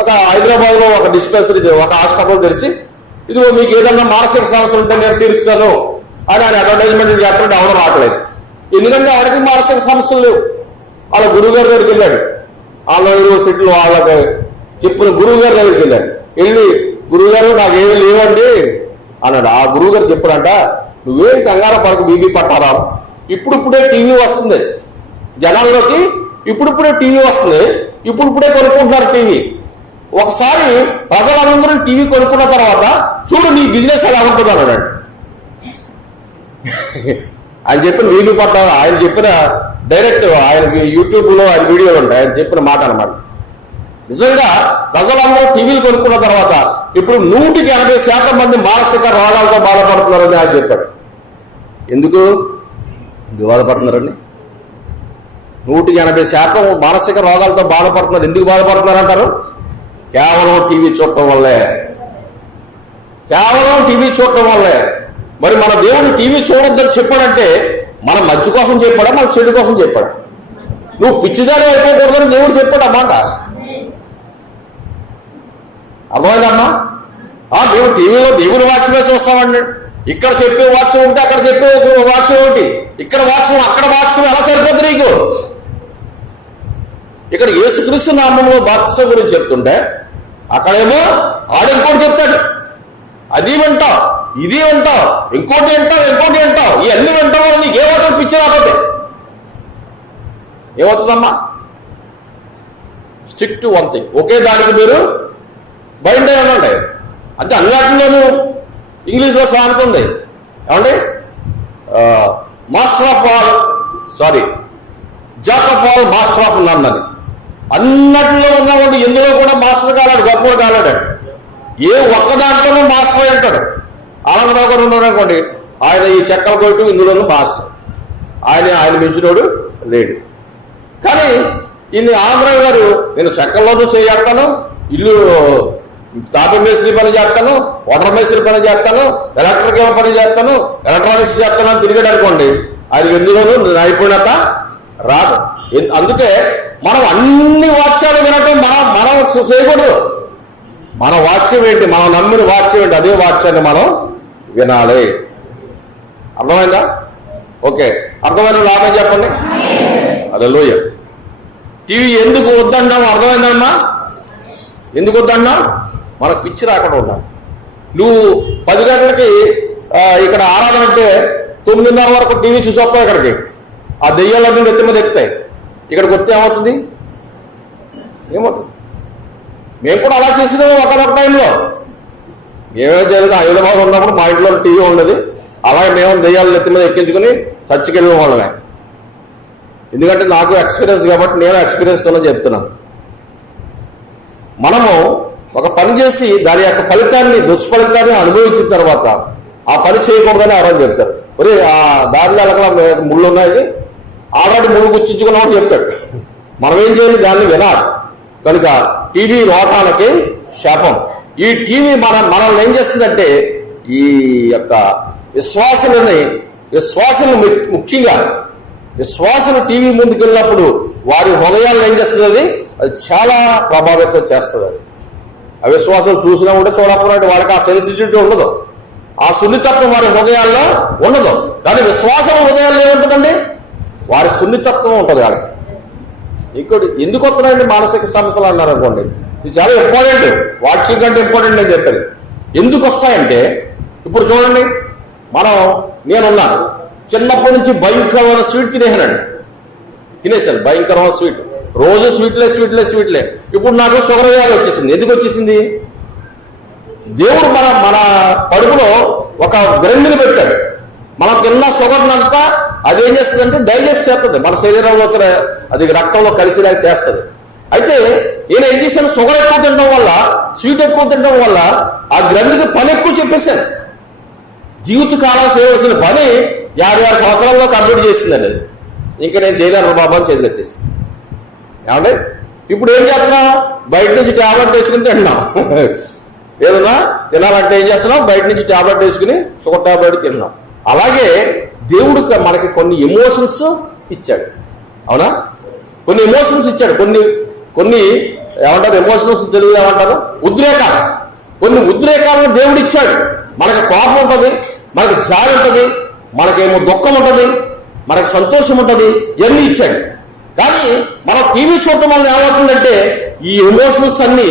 ఒక హైదరాబాద్ లో ఒక డిస్పెన్సరీ, ఒక హాస్పిటల్ తెరిచి ఇదిగో మీకు ఏదన్నా మానసిక సమస్యలు ఉంటే నేను తీరుస్తాను అని ఆయన అడ్వర్టైజ్మెంట్ చేస్తుంటే ఎవరు రావట్లేదు. ఎందుకంటే ఎవరికి మానసిక సమస్యలు లేవు. వాళ్ళ గురువు గారి దగ్గరికి వెళ్ళాడు, వాళ్ళ యూనివర్సిటీలో వాళ్ళకి చెప్పిన గురువు గారి దగ్గరికి వెళ్ళాడు. వెళ్ళి గురువు గారు నాకేమీ లేవండి అన్నాడు. ఆ గురువు గారు చెప్పాడంట, నువ్వేం కంగారు పడకు బీబీ పట్టారా, ఇప్పుడిప్పుడే టీవీ వస్తుంది జనాల్లోకి, ఇప్పుడిప్పుడే టీవీ వస్తుంది, ఇప్పుడిప్పుడే కొనుక్కుంటున్నారు టీవీ. ఒకసారి ప్రజలందరూ టీవీ కొనుక్కున్న తర్వాత చూడు నీ బిజినెస్ ఎలా ఉంటుంది అన్నాడు. ఆయన చెప్పిన వీడియో పట్ల ఆయన చెప్పిన డైరెక్ట్ ఆయనకి యూట్యూబ్ లో ఆయన వీడియోలు ఉంటాయి, ఆయన చెప్పిన మాట అన్నమాట. నిజంగా ప్రజలందరూ టీవీలు కొనుక్కున్న తర్వాత ఇప్పుడు 180% మంది మానసిక రోగాలతో బాధపడుతున్నారని ఆయన చెప్పాడు. ఎందుకు బాధపడుతున్నారండి? 180% మానసిక రోగాలతో బాధపడుతున్నారు. ఎందుకు బాధపడుతున్నారు అంటారు? కేవలం టీవీ చూడటం వల్లే, కేవలం టీవీ చూడటం వల్లే. మరి మన దేవుడు టీవీ చూడొద్దని చెప్పాడంటే మన మంచి కోసం చెప్పాడా, మన చెడు కోసం చెప్పాడా? నువ్వు పిచ్చిదారి అయిపోకూడదని దేవుడు చెప్పాడు అన్నమాట. అర్థమైందమ్మా? మేము టీవీలో దేవుని వాక్యమే చూస్తామండి. ఇక్కడ చెప్పే వాక్యం ఉంటే అక్కడ చెప్పే వాక్యం ఒకటి, ఇక్కడ వాక్యం అక్కడ వాక్యం ఎలా సరిపోతుంది నీకు? ఇక్కడ యేసుక్రీస్తు నామములో బాప్తిసం గురించి చెప్తుంటే అక్కడేమో ఆడింకోటి చెప్తాడు, అది వింటావు, ఇది వింటావు, ఇంకోటి వింటావు, ఇంకోటి వింటావు, ఇవన్నీ వింటావు, నీకు ఏమవుతుంది? పిచ్చి రాకపోతే ఏమవుతుందమ్మా? స్టిక్ టు వన్ థింగ్, ఒకే దానికి మీరు బైండ్ అయి ఉండండి. అంటే అన్నిటిలోనూ ఇంగ్లీష్ లో సామెత ఉంది ఏమండి, master of all jack of all master of none అని. అన్నట్లో ఉన్నవాడు ఎందులో కూడా మాస్టర్ కాలాడు, గొప్పడు కాలాడు. ఏ ఒక్క దాంట్లోనూ మాస్టర్ అంటాడు. ఆనందరావు గారు ఉన్నాడు అనుకోండి, ఆయన ఈ చెక్కల కొట్టు ఇందులోనూ మాస్టర్, ఆయన మించినోడు లేడు. కానీ ఇన్ని ఆంధ్రావు గారు నేను చెక్కల్లోనూ చేస్తాను, ఇల్లు తాపి మేస్త్రి పని చేస్తాను, వాటర్ మేస్త్రి పని చేస్తాను, ఎలక్ట్రికల్ పని చేస్తాను, ఎలక్ట్రానిక్స్ చేస్తాను అని తిరిగాడు అనుకోండి, అది ఎందులోనూ నైపుణ్యత రాదు. అందుకే మనం అన్ని వాక్యాలు వినటం మనం చేయకూడదు. మన వాక్యం ఏంటి, మనం నమ్మిన వాక్యం ఏంటి, అదే వాక్యాన్ని మనం వినాలి. అర్థమైందా? ఓకే, అర్థమైన లాభం చెప్పండి. హల్లెలూయా. టీవీ ఎందుకు వద్దన్నాం అర్థమైందమ్మా? ఎందుకు వద్దన్నా? మనకు పిచ్చి రాకుండా ఉండాలి. నువ్వు 10 గంటలకి ఇక్కడ ఆరాధన అంటే 9:30 వరకు టీవీ చూసి వస్తావు. ఇక్కడికి ఆ దెయ్యాలన్నీ నెత్తి మీద ఎక్కుతాయి. ఇక్కడికి వస్తే ఏమవుతుంది? మేము కూడా అలా చేసినాము ఒకనొక టైంలో. మేమేం చేయలేదు, హైదరాబాద్ ఉన్నప్పుడు మా ఇంట్లో టీవీ ఉండదు. అలాగే మేము దెయ్యాలు నెత్తి మీద ఎక్కించుకుని చర్చికెళ్ళిన వాళ్ళమే. ఎందుకంటే నాకు ఎక్స్పీరియన్స్ కాబట్టి నేను ఎక్స్పీరియన్స్తోనే చెప్తున్నాను. మనము ఒక పని చేసి దాని యొక్క దుష్ఫలితాన్ని అనుభవించిన తర్వాత ఆ పని చేయకూడదని ఎవరైనా చెప్తారు. ఒరే ఆ దారిలో అలా ముళ్ళు ఉన్నాయి, ఆల్రెడీ ముళ్ళు గుచ్చించుకున్నామని చెప్తాడు. మనం ఏం చేయాలి? దాన్ని వినాలి. కనుక టీవీ లోకానికి శాపం. ఈ టీవీ మనల్ని ఏం చేస్తుందంటే ఈ యొక్క విశ్వాసులు ముఖ్యంగా విశ్వాసులు టీవీ ముందుకు వెళ్ళినప్పుడు వారి హృదయాలను ఏం చేస్తుంది? అది చాలా ప్రభావితం చేస్తుంది. అది అవిశ్వాసం చూసినా కూడా చూడకపోయినట్టు వారికి ఆ సెన్సిటివిటీ ఉండదు, ఆ సున్నితత్వం వారి హృదయాల్లో ఉండదు. కానీ విశ్వాసం హృదయాల్లో ఏముంటుందండి? వారి సున్నితత్వం ఉంటుంది. వాళ్ళకి ఇంకోటి ఎందుకు వస్తున్నాయండి మానసిక సమస్యలు అన్నారు అనుకోండి, ఇది చాలా ఇంపార్టెంట్, వాక్యం కంటే ఇంపార్టెంట్ నేను చెప్పాను. ఎందుకు వస్తాయంటే ఇప్పుడు చూడండి, నేనున్నాను, చిన్నప్పటి నుంచి భయంకరమైన స్వీట్ తినేసాను, భయంకరమైన స్వీట్, రోజు స్వీట్లే. ఇప్పుడు నాకు షుగర్ వ్యాధి వచ్చేసింది. ఎందుకు వచ్చేసింది? దేవుడు మన కడుపులో ఒక గ్రంథిని పెట్టాడు. మనం తిన్న షుగర్నంతా అదేం చేస్తుందంటే డైజెస్ట్ చేస్తుంది, మన శరీరంలో అది రక్తంలో కలిసిలాగా చేస్తుంది. అయితే ఈయన ఏం చేశాను? షుగర్ ఎక్కువ తినడం వల్ల, స్వీట్ ఎక్కువ తినడం వల్ల ఆ గ్రంథికి పని ఎక్కువ చెప్పేశాను. జీవితకాలం చేయవలసిన పని 56 సంవత్సరాల్లో కంప్లీట్ చేసిందండి. ఇంకా నేను చేయలేను బాబా అని చేతులెత్తేసి. ఏమంటే ఇప్పుడు ఏం చేస్తున్నాం? బయట నుంచి ట్యాబ్లెట్ వేసుకుని తింటున్నాం. ఏదన్నా తినాలంటే ఏం చేస్తున్నాం? బయట నుంచి ట్యాబ్లెట్ వేసుకుని షుగర్ ట్యాబ్లెట్ తింటున్నాం. అలాగే దేవుడు మనకి కొన్ని ఎమోషన్స్ ఇచ్చాడు. అవునా? కొన్ని ఎమోషన్స్ ఇచ్చాడు. కొన్ని ఏమంటారు? ఎమోషన్స్ తెలుగు ఏమంటారు? ఉద్రేకాలు. కొన్ని ఉద్రేకాలను దేవుడు ఇచ్చాడు. మనకు కోపం ఉంటుంది, మనకు జాలి ఉంటుంది, మనకేమో దుఃఖం ఉంటుంది, మనకు సంతోషం ఉంటుంది, ఇవన్నీ ఇచ్చాడు. కానీ మనం టీవీ చూడటం వల్ల ఏమవుతుందంటే ఈ ఎమోషన్స్ అన్ని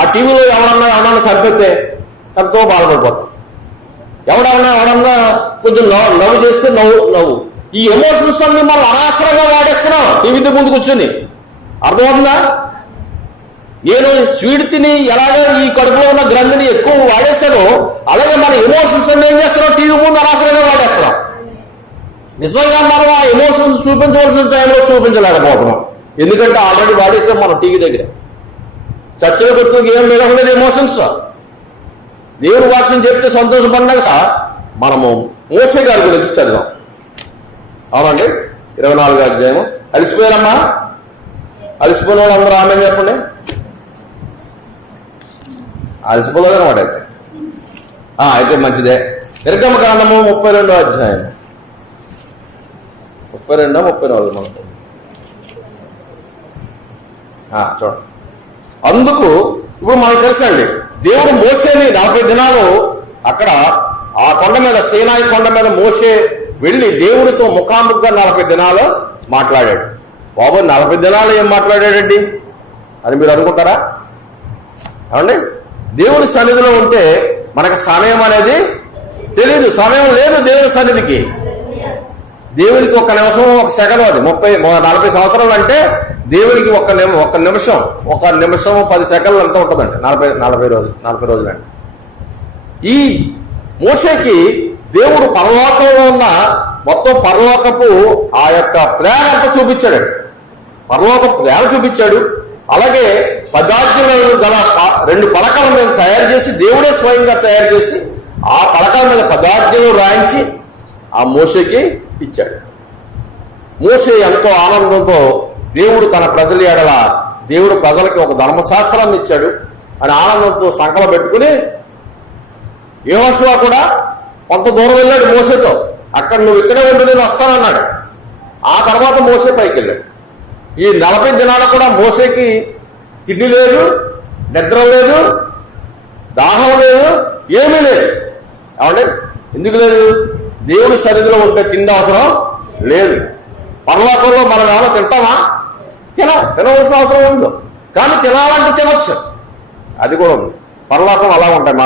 ఆ టీవీలో ఎవరన్నా సరిపెడితే ఎంతో బాధపడిపోతాం. ఎవడన్నా కొంచెం నవ్వు చేస్తే నవ్వు. ఈ ఎమోషన్స్ అన్ని మనం అనవసరంగా వాడేస్తున్నాం టీవీ ముందు కూర్చొని. అర్థమవుతుందా? నేను స్వీట్ తిని ఎలాగో ఈ కడుపులో ఉన్న గ్రంథిని ఎక్కువ వాడేస్తానో అలాగే మన ఎమోషన్స్ అన్ని ఏం చేస్తున్నాం? టీవీ ముందు అనవసరంగా వాడేస్తున్నాం. నిజంగా మనం ఆ ఎమోషన్స్ చూపించవలసిన టైంలో చూపించలేకపోతున్నాం. ఎందుకంటే ఆల్రెడీ వాడేస్తాం మనం టీవీ దగ్గర. చర్చల గుర్తుకు ఏం లేకుండా ఎమోషన్స్. దేవుడు వాక్యం చెప్తే సంతోషపడినాక మనము మోషే గారి గురించి చదివాం. అవునండి, 24వ అధ్యాయం. అలిసిపోయారమ్మా? అలిసిపోయిన వాళ్ళు అందరూ ఆమె చెప్పండి. అలిసిపోలేదు అనమాట. అయితే మంచిదే. నిర్గమకాండము 32వ అధ్యాయం 32, 34 మనకు చూడండి. అందుకు ఇప్పుడు మనకు తెలుసండి, దేవుడు మోషేని 40 దినాలు అక్కడ ఆ కొండ మీద, సీనాయి కొండ మీద మోషే వెళ్లి దేవుడితో ముఖాముఖిగా 40 దినాలు మాట్లాడాడు. బాబు 40 దినాలు ఏం మాట్లాడాడండి అని మీరు అనుకుంటారా? ఏమండి, దేవుడి సన్నిధిలో ఉంటే మనకు సమయం అనేది తెలియదు. సమయం లేదు దేవుడి సన్నిధికి. దేవుడికి 1 నిమిషం 1 సెకండ్, అది 40 సంవత్సరాలు అంటే దేవుడికి 1 నిమిషం 10 సెకండ్లు అంతా ఉంటుందండి. 40 రోజులు అండి. ఈ మోషేకి దేవుడు పరలోకంలో ఉన్న మొత్తం పరలోకపు ఆ యొక్క ప్రేమ అంతా చూపించాడు. పరలోక ప్రేమ చూపించాడు. అలాగే 10 ఆజ్ఞలు గల 2 పలకల మీద తయారు చేసి, దేవుడే స్వయంగా తయారు చేసి ఆ పలకల మీద 10 ఆజ్ఞలు రాయించి ఆ మోషేకి ఇచ్చాడు. మోషే ఎంతో ఆనందంతో దేవుడు తన ప్రజల ఎడల, దేవుడు ప్రజలకి ఒక ధర్మశాస్త్రాన్ని ఇచ్చాడు. అని ఆనందంతో సంకలం పెట్టుకుని యెహోషువ కూడా కొంత దూరం వెళ్ళాడు మోషేతో. అక్కడ నువ్వు ఇక్కడే ఉండి నేను వస్తానన్నాడు. ఆ తర్వాత మోషే పైకి వెళ్ళాడు. ఈ 40 దినాలు కూడా మోషేకి తిండి లేదు, నిద్ర లేదు, దాహం లేదు, ఏమీ లేదు. ఏమంటే ఎందుకు లేదు? దేవుడి సన్నిధిలో ఉంటే తిండి అవసరం లేదు. పరలోకంలో మనం ఏమైనా తింటామా? తినవలసిన అవసరం ఉంది, కానీ తినాలంటే తినొచ్చు. అది కూడా ఉంది. పరలోకం అలా ఉంటాయి,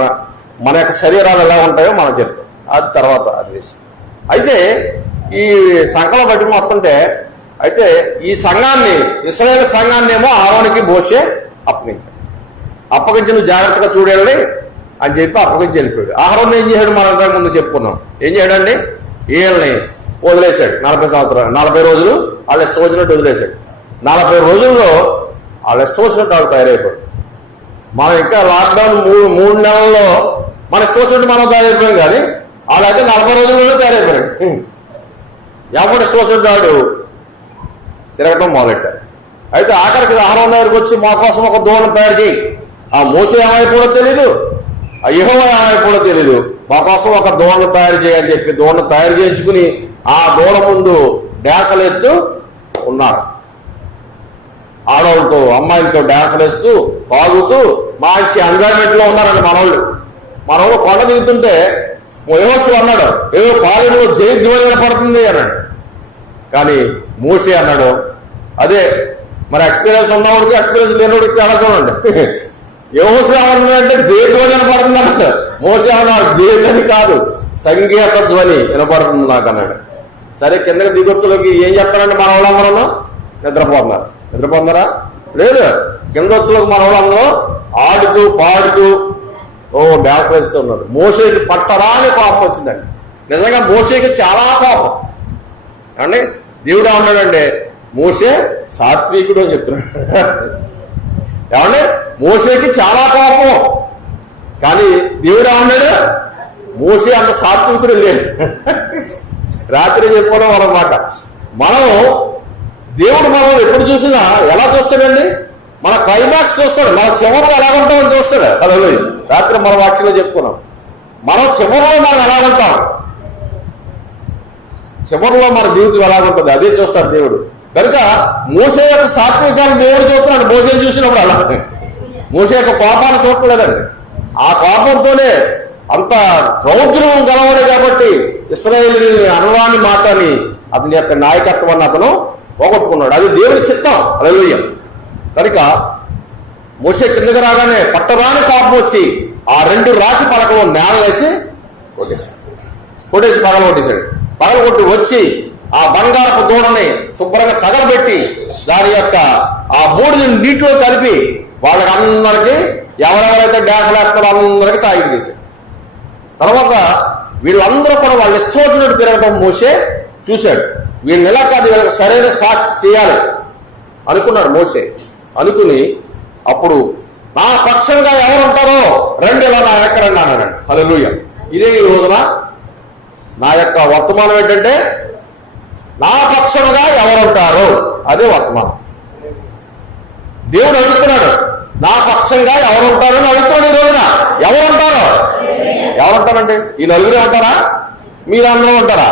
మన యొక్క శరీరాలు ఎలా ఉంటాయో మనం చెప్తాం, అది తర్వాత అది విషయం. అయితే ఈ సంకలం బట్టి మొత్తంటే అయితే ఈ సంఘాన్ని, ఇశ్రాయేలు సంఘాన్ని ఏమో ఆరోనికి మోషే అప్పగించి నువ్వు జాగ్రత్తగా చూడాలి అని చెప్పి అప్పగించి వెళ్ళిపోయాడు. ఆహారం ఏం చేశాడు? మనం ఇంతకు ముందు చెప్పుకున్నాం. ఏం చేయడండి? వీళ్ళని వదిలేశాడు 40 సంవత్సరాలు, 40 రోజులు వాళ్ళు ఇష్టం వచ్చినట్టు వదిలేశాడు. 40 రోజుల్లో వాళ్ళు ఇష్టం వచ్చినట్టు వాళ్ళు తయారైపోయాడు. మనం ఇంకా లాక్డౌన్ 3 నెలల్లో మన ఇష్టం వచ్చినట్టు మనం తయారైపోయాం, కానీ వాళ్ళైతే 40 రోజుల్లోనే తయారైపోయాడు. ఎవరు ఇష్టం వచ్చినట్టు వాడు తిరగటం మొదలెట్టారు. అయితే ఆఖరికి ఆహారం దగ్గరికి వచ్చి మా కోసం ఒక దూడను తయారు చేయి. ఆ మోసే ఏమైపోవడో తెలీదు, ఆ యెహోవా ఏమైపోవడో తెలీదు. మా కోసం ఒక దూడను తయారు చేయని చెప్పి దూడను తయారు చేయించుకుని ఆ దూడ ముందు డ్యాన్సులు ఎత్తు ఉన్నారు. ఆడవాళ్ళతో అమ్మాయిలతో డ్యాన్సులు వేస్తూ తాగుతూ మంచి ఎంజాయ్మెంట్ లో ఉన్నారండి మనోళ్ళు కొండ దిగుతుంటే యెహోషువ అన్నాడు, ఏదో పాలెంలో జయధ్వని పడుతుంది అన్నాడు. కానీ మోషే అన్నాడు, అదే మరి ఎక్స్పీరియన్స్ ఉన్నవాడికి ఎక్స్పీరియన్స్ లేనివాడికి తేడా చూడండి. యెహోషువ ఏమన్నాడంటే జయధ్వని వినపడుతుంది అన్నాడు. మోషే అన్నాడు జయధ్వని కాదు, సంగీత ధ్వని వినపడుతుంది నాకు అన్నాడు. సరే కిందకి దిగొత్తులోకి ఏం చెప్తారంటే మన వాళ్ళందరూ నిద్రపోతున్నారా? లేదు. కింద వచ్చులోకి మన వాళ్ళందరూ ఆడుతూ పాడుతూ డ్యాన్స్ వేస్తూ ఉన్నారు. మోషేకి పట్టరాని కోపం వచ్చిందండి. నిజంగా మోషేకి చాలా కోపం అండి. దేవుడు ఏమన్నాడంటే మోషే సాత్వికుడు అని చెప్తున్నాడు. ఏమంటే మోషేకి చాలా కోపం, కానీ దేవుడు ఏమన్నాడు? మోషే అంత సాత్వికుడు లేదు. రాత్రి చెప్పుకోవడం అన్నమాట. మనం దేవుడు మనం ఎప్పుడు చూసినా ఎలా చూస్తాడండి? మన క్లైమాక్స్ చూస్తాడు, మన చివరిలో ఎలా ఉంటామని చూస్తాడు. అలా రాత్రి మన వాక్యంలో చెప్పుకున్నాం, మనం చివరిలో మనం ఎలా ఉంటాం, చివరిలో మన జీవితం ఎలాగుంటుంది అదే చూస్తాడు దేవుడు. కనుక మోషే యొక్క సాత్వికాన్ని దేవుడు చూస్తున్నాడు. మోషేని చూసినప్పుడు అలా మోషే యొక్క కోపాన్ని చూడలేదండి. ఆ కోపంతోనే అంత రౌద్రం గలవాడు కాబట్టి ఇశ్రాయేలుని అనరాని మాటని అతని యొక్క నాయకత్వాన్ని అతను పోగొట్టుకున్నాడు. అది దేవుడి చిత్తం. హల్లెలూయా. కనుక మోషే కిందకి రాగానే పట్టరాని కోపం వచ్చి ఆ 2 రాతి పలకలు నేల వేసి కొట్టేసి పగలగొట్టి వచ్చి ఆ బంగారపు దూడని శుభ్రంగా తగలబెట్టి దాని యొక్క ఆ బూడిని నీటిలో కలిపి వాళ్ళకందరికీ ఎవరెవరైతే డ్యాన్స్ వేస్తారో అందరికీ తాగి చేశాడు. తర్వాత వీళ్ళందరూ కూడా వాళ్ళు ఇష్టం వచ్చినట్టు తిరగటం మోషే చూశాడు. వీళ్ళని ఎలా కాదు, వీళ్ళకి సరైన శాస్త్ర చేయాలి అనుకున్నాడు మోషే. అనుకుని అప్పుడు నా పక్షంగా ఎవరుంటారో రండి, ఇలా నా వెనక రండి అన్నాడు. హల్లెలూయా. ఇదే ఈ రోజున నా యొక్క వర్తమానం ఏంటంటే నా పక్షముగా ఎవరుంటారో అదే వర్తమానం. దేవుడు అడుగుతున్నాడు, నా పక్షంగా ఎవరుంటారో అని అడుగుతున్నాడు. ఈ రోజున ఎవరుంటారండి? ఈ నలుగురే ఉంటారా? మీరందరూ ఉంటారా?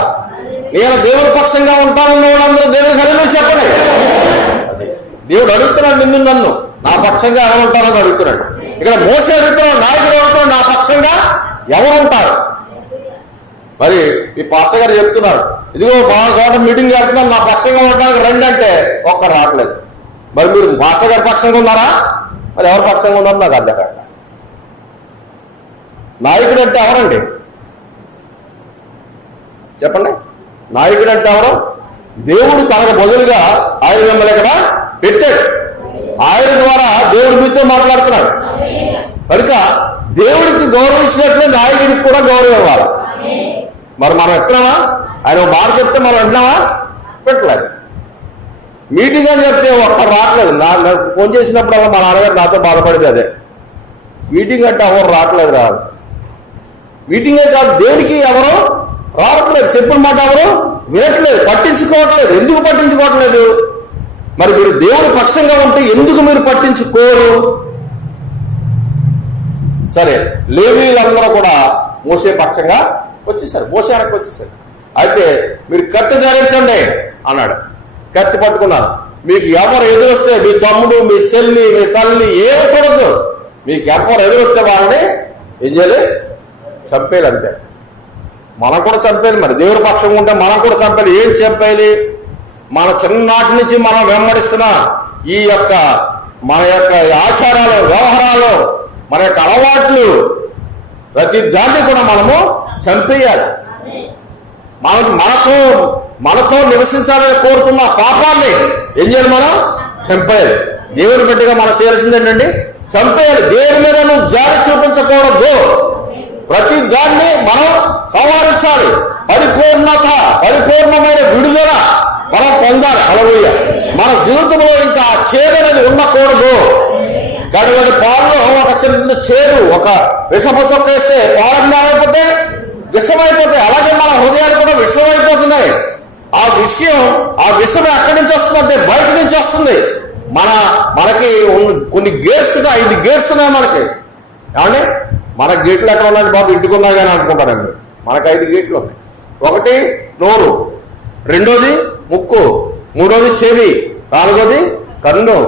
నేను దేవుడి పక్షంగా ఉంటానన్న వాళ్ళందరూ దేవుడి సరిగ్గా చెప్పండి. అది దేవుడు అడుగుతున్నాడు నిన్ను నన్ను, నా పక్షంగా ఎవరుంటారని అడుగుతున్నాడు. ఇక్కడ మోసే అడుగుతున్నాడు, నాయకుడు అడుగుతున్నాడు, నా పక్షంగా ఎవరుంటారు? మరి ఈ పాస్టర్ గారు చెప్తున్నారు, ఇదిగో బాగా చోట మీటింగ్ జరుగుతున్నారు, నా పక్షంగా ఉండడానికి రండి అంటే ఒక్కరు రావట్లేదు. మరి మీరు పాస్టర్ గారి పక్షంగా ఉన్నారా? మరి ఎవరి పక్షంగా ఉన్నారో నాకు అర్థం కాదు. నాయకుడు అంటే ఎవరండి చెప్పండి? నాయకుడు అంటే ఎవరు? దేవుడు తనకు బదులుగా ఆయన మిమ్మల్ని ఇక్కడ పెట్టాడు. ఆయన ద్వారా దేవుడి మీతో మాట్లాడుతున్నాడు. కనుక దేవుడికి గౌరవించినట్లే నాయకుడికి కూడా గౌరవం ఇవ్వాలి. మరి మనం ఎత్తున్నామా? ఆయన మాట చెప్తే మనం వింటున్నామా? పెట్టలేదు. మీటింగ్ అని చెప్తే ఒక్కరు రావట్లేదు. ఫోన్ చేసినప్పుడు మా నాన్నగారు నాతో బాధపడేది అదే. మీటింగ్ అంటే ఎవరు రావట్లేదు. మీటింగే కాదు, దేనికి ఎవరు రావట్లేదు. చెప్పిన మాట ఎవరు వినట్లేదు, పట్టించుకోవట్లేదు. ఎందుకు పట్టించుకోవట్లేదు? మరి మీరు దేవుడి పక్షంగా ఉంటే ఎందుకు మీరు పట్టించుకోరు? సరే, లేవీలందరూ కూడా మోసే పక్షంగా వచ్చేసారు, మోసే వెనక్కి వచ్చేసారు. అయితే మీరు కత్తి ధరించండి అన్నాడు. కత్తి పట్టుకున్నారు. మీకు ఎవరు ఎదురొస్తే, మీ తమ్ముడు, మీ చెల్లి, మీ తల్లి ఏమో చూడద్దు. మీకు ఎవరు ఎదురొస్తే వాళ్ళని ఏం చేయాలి? చంపేయాలి. అంతే. మనం కూడా చంపేయాలి. మరి దేవుడి పక్షంగా ఉంటే మనం కూడా చంపేయాలి. ఏం చంపేయాలి? మన చిన్ననాటి నుంచి మనం వెంబడిస్తున్న ఈ యొక్క మన యొక్క ఆచారాలు, వ్యవహారాలు, మన యొక్క అలవాట్లు, ప్రతి దాన్ని కూడా మనము చంపేయాలి. మనతో నివసించాలని కోరుతున్న పాపాన్ని ఏం చేయాలి? మనం చంపేయాలి. దేవుని బిడ్డగా మనం చేయాల్సింది ఏంటండి? చంపేయాలి. దేని మీద నువ్వు జారి చూపించకూడదు. ప్రతి దాన్ని మనం సంహరించాలి. పరిపూర్ణమైన విడుదల మనం పొందాలి. హల్లెలూయా. మన జీవితంలో ఇంకా చేదు అనేది ఉండకూడదు. గడివడి పాలలో ఒక చిన్న చేదు, ఒక విషపు చొక్క వేస్తే పాలన అయిపోతే విషమైపోతాయి. అలాగే మన హృదయాలు కూడా విషమైపోతున్నాయి. ఆ విషం ఎక్కడి నుంచి వస్తుందంటే బయట నుంచి వస్తుంది. మనకి కొన్ని గేట్స్, 5 గేట్స్ ఉన్నాయి మనకి. ఏమండి, మన గేట్లు ఎక్కడ ఉన్నాయి బాబు? ఇంటికున్నా కానీ అనుకుంటారండి. మనకు 5 గేట్లు ఉన్నాయి. ఒకటి నోరు, రెండోది ముక్కు, మూడోది చెవి, నాలుగోది కన్ను,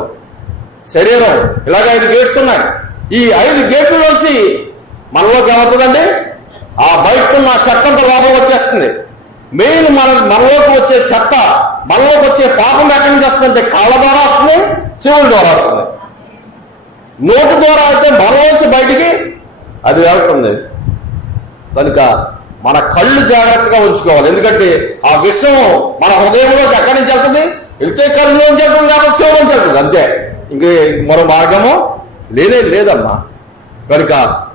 శరీరం. ఇలాగ 5 గేట్స్ ఉన్నాయి. ఈ 5 గేట్లలోంచి మనలోకి ఏమవుతుందండి? ఆ బయటకున్న చెత్తంతా లోపల వచ్చేస్తుంది. మెయిన్ మనలోకి వచ్చే చెత్త, మనలోకి వచ్చే పాపం ఎక్కడి నుంచి వస్తుందంటే కళ్ళ ద్వారా వస్తుంది, చెవుల ద్వారా వస్తుంది. నోటి ద్వారా అయితే మనలోంచి బయటికి అది వెళ్తుంది. కనుక మన కళ్ళు జాగ్రత్తగా ఉంచుకోవాలి. ఎందుకంటే ఆ విషయం మన హృదయంలోకి ఎక్కడి నుంచి వెళ్తుంది? వెళ్తే కళ్ళలోంచి వెళ్తుంది, కాబట్టి చెవులోంచి వెళ్తుంది. అంతే, ఇంకే మరో మార్గము లేదమ్మా. కనుక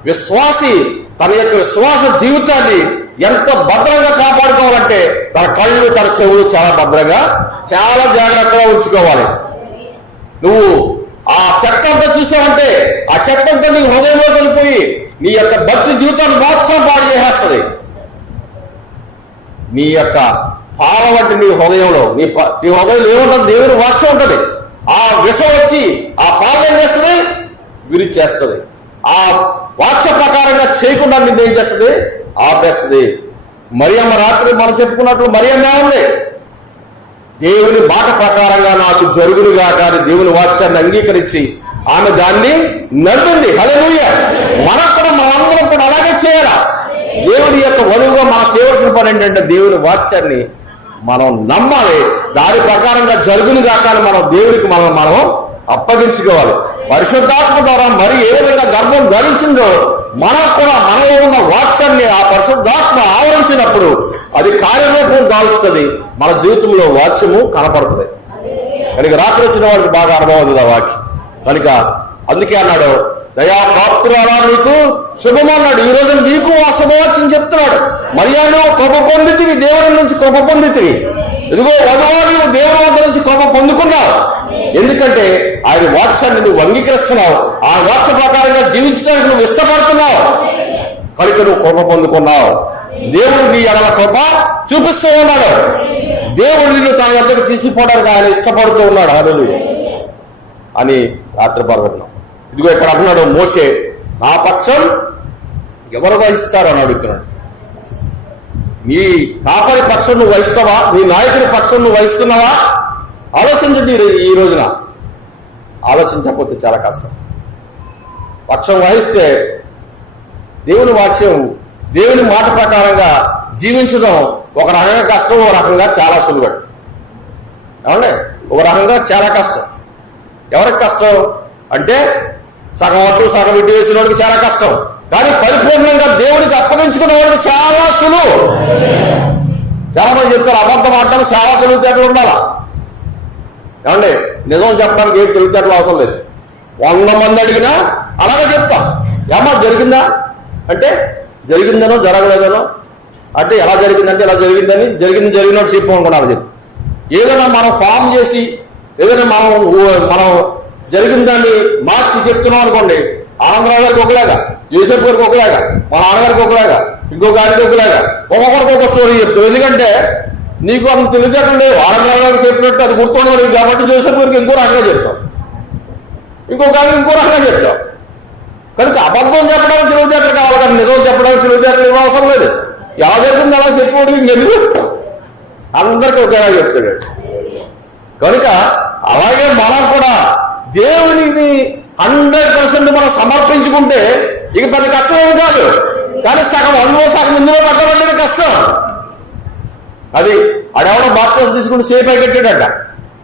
విశ్వాసి తన యొక్క విశ్వాస జీవితాన్ని ఎంత భద్రంగా కాపాడుకోవాలంటే తన కళ్ళు, తన చెవులు చాలా భద్రంగా, చాలా జాగ్రత్తగా ఉంచుకోవాలి. నువ్వు ఆ చెత్త అంతా చూసావంటే ఆ చెత్త అంతా నీ హృదయంలో వెళ్ళిపోయి నీ యొక్క భక్తి జీవితాన్ని మొత్తం పాడు చేసేస్తుంది. నీ యొక్క పాల వంటి నీ హృదయంలో నీ హృదయంలో ఏముంటుంది? దేవుని వాక్యం ఉంటుంది. ఆ విషం వచ్చి ఆ పాలు ఏం చేస్తుంది? విరిచేస్తుంది. ఆ వాక్య ప్రకారంగా చేయకుండా నిన్ను ఏం చేస్తుంది? ఆపేస్తుంది. మరియమ్మ రాత్రి మనం చెప్పుకున్నట్లు మరియమ్మ ఏముంది? దేవుని మాట ప్రకారంగా నాకు జరుగునుగా కానీ దేవుని వాక్యాన్ని అంగీకరించి ఆమె దాన్ని నమ్మింది. హల్లెలూయా. మనందరం కూడా అలాగే చేయాలా? దేవుడి యొక్క వధువుగా మనం చేయవలసిన పని ఏంటంటే దేవుని వాక్యాన్ని మనం నమ్మాలి. దాని ప్రకారంగా జరుగునుగా కానీ మనం దేవుడికి మనం అప్పగించుకోవాలి. పరిశుద్ధాత్మ ద్వారా మరి ఏ విధంగా గర్భం ధరించిందో మనం కూడా మనలో ఉన్న వాక్యాన్ని ఆ పరిశుద్ధాత్మ ఆవరించినప్పుడు అది కార్యరూపం దాల్చుతుంది. మన జీవితంలో వాక్యము కనపడుతుంది. కనుక రాత్రి వచ్చిన వాడికి బాగా అనుభవం అవుతుంది ఆ వాక్యం. కనుక అందుకే అన్నాడు, దయాపాత్రులారా నీకు శుభమన్నాడు. ఈ రోజు నీకు ఆ శుభవాక్యం చెప్తున్నాడు. మరియాను కృప పొందితివి, దేవుని నుంచి కృప పొందితివి. ఇదిగో వధువా నీవు దేవుని వద్ద నుంచి కృప పొందుకున్నావు. ఎందుకంటే ఆయన వాక్యాన్ని నువ్వు అంగీకరిస్తున్నావు. ఆ వాక్య ప్రకారంగా జీవించడానికి నువ్వు ఇష్టపడుతున్నావు. కనుక నువ్వు కృప పొందుకున్నావు. దేవుడు నీ ఎడల కృప చూపిస్తూ ఉన్నాడు. దేవుడు నిన్ను తన వద్దకు తీసుకుపోవడానికి ఆయన ఇష్టపడుతూ ఉన్నాడు. హల్లెలూయా అని రాత్రి పర్వదినం. ఇదిగో ఇక్కడ అంటున్నాడు మోషే, నా పక్షం ఎవరు వహిస్తారు అని అడుగుతున్నాడు. నీ కాపరి పక్షం నువ్వు వహిస్తావా? నీ నాయకుడి పక్షం నువ్వు వహిస్తున్నావా? ఆలోచించండి. ఈ రోజున ఆలోచించకపోతే చాలా కష్టం. పక్షం వహిస్తే దేవుని వాక్యం, దేవుని మాట ప్రకారంగా జీవించడం ఒక రకంగా కష్టం, ఒక రకంగా చాలా సులువు. ఏమండి, ఒక రకంగా చాలా కష్టం. ఎవరికి కష్టం అంటే సగం అటు సగం ఇటు వేసిన వాడికి చాలా కష్టం. కానీ పరిపూర్ణంగా దేవుడికి అప్పగించుకున్న వాడికి చాలా సులువు. చాలా మంది చెప్తారు అబద్ధం ఆడటానికి చాలా తెలివితేటలు ఉండాలా. ఏమండి, నిజం చెప్పడానికి ఏం తెలివితేటలు అవసరం లేదు. 100 మంది అడిగినా అలాగే చెప్తాం. ఏమో జరిగిందా అంటే జరిగిందనో జరగలేదనో అంటే ఎలా జరిగిందంటే ఎలా జరిగిందని జరిగినట్టు చెప్పనుకున్నారు. చెప్పి ఏదైనా మనం ఫామ్ చేసి ఏదైనా మనం జరిగిన దాన్ని మార్చి చెప్తున్నాం అనుకోండి, ఆనందరావు గారికి ఒకలాగా, యూసఫ్ గారికి ఒకలాగా, మా నాన్నగారికి ఒకలాగా, ఇంకో గారికి ఒకలాగా, ఒక్కొక్కరికి ఒక స్టోరీ చెప్తావు. ఎందుకంటే నీకు అంత తెలియజేయటం లేదు. ఆనందరావు గారికి చెప్పినట్టు అది గుర్తుండదు కాబట్టి జోసెఫ్ గారికి ఇంకో రకంగా చెప్తాం, ఇంకో గారికి ఇంకో రకంగా చెప్తాం. కనుక అబద్ధం చెప్పడానికి తెలివితేటలు కావాలి, కానీ నిజం చెప్పడానికి తెలివితేటలు ఇవ్వవసరం లేదు. ఎలా జరిగింది అలా చెప్పేవాడికి ఇంకెందుకు, అందరికీ ఒకేలా చెప్తాడు. కనుక అలాగే మనం కూడా దేవునిని 100% మనం సమర్పించుకుంటే ఇక పెద్ద కష్టం ఏమి కాదు. కానీ సగం అందులో సగం ఇందులో పట్టాలంటే కష్టం. అది ఆడెవడో బాప్తిజం తీసుకుని సేపు పైకెట్టాడట.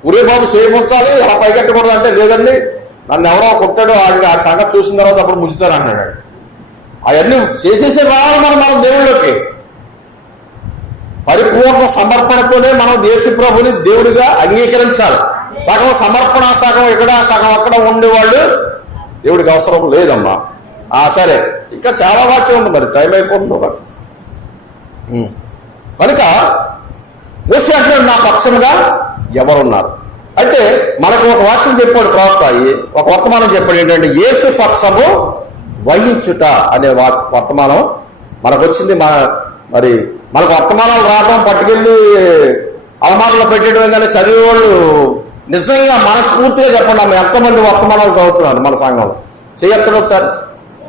ఊరే బాబు సేపు వచ్చాలి, అలా పైకెట్టకూడదు అంటే లేదండి నన్ను ఎవరో కొట్టాడు, ఆ సంగతి చూసిన తర్వాత అప్పుడు ముంచుతారు అన్నాడు. అవన్నీ చేసేసే రావాలి మనం దేవుళ్ళకి. పరిపూర్ణ సమర్పణతోనే మనం దేశ ప్రభుని దేవుడిగా అంగీకరించాలి. సగం సమర్పణ, సగం ఇక్కడ సగం అక్కడ ఉండేవాళ్ళు దేవుడికి అవసరం లేదమ్మా. సరే, ఇంకా చాలా వాక్యం ఉంది, మరి టైం అయిపోతుంది. కనుక మోషే అంటున్నాడు నా పక్షంగా ఎవరున్నారు. అయితే మనకు ఒక వాక్యం చెప్పాడు ప్రవక్త, ఒక వర్తమానం చెప్పాడు ఏంటంటే యేసు పక్షము వహించుట అనే వర్తమానం మనకు వచ్చింది. మరి మనకు వర్తమానాలు రావడం పట్టుకెళ్ళి అవమానంలో పెట్టడం కానీ చదివేవాళ్ళు నిజంగా మనస్ఫూర్తిగా చెప్పండి అమ్మ ఎంతమంది వర్తమానాలు చదువుతున్నారు మన సంఘంలో చేయొత్తడు ఒకసారి.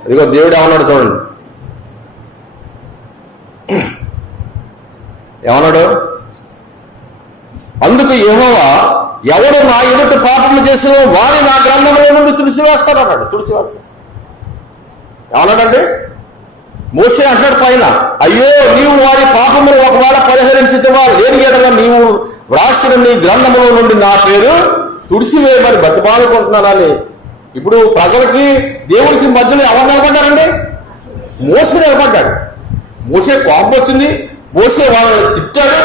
ఇదిగో దేవుడు ఏమన్నాడు చూడండి, ఏమన్నాడు, అందుకు యెహోవా ఎవడు నా ఎదుట పాపము చేసిన వారి నా గ్రంథంలో నుండి తుడిచివేస్తాడు అన్నాడు. తుడిచివేస్తాడు ఏమన్నాడండి? మోషే అంటాడు పైన, అయ్యో నీవు వారి పాపములు ఒకవేళ పరిహరించితవా లేని ఎడల నీవు వ్రాసిన నీ గ్రంథములో నుండి నా పేరు తుడిసివేయమని బతిమాలుకుంటున్నానని. ఇప్పుడు ప్రజలకి దేవుడికి మధ్యలో ఎవరు నిలబడ్డారండి? మోషే నిలబడ్డాడు. మోషే కోపం వచ్చింది, మోషే వాళ్ళని తిట్టాడు,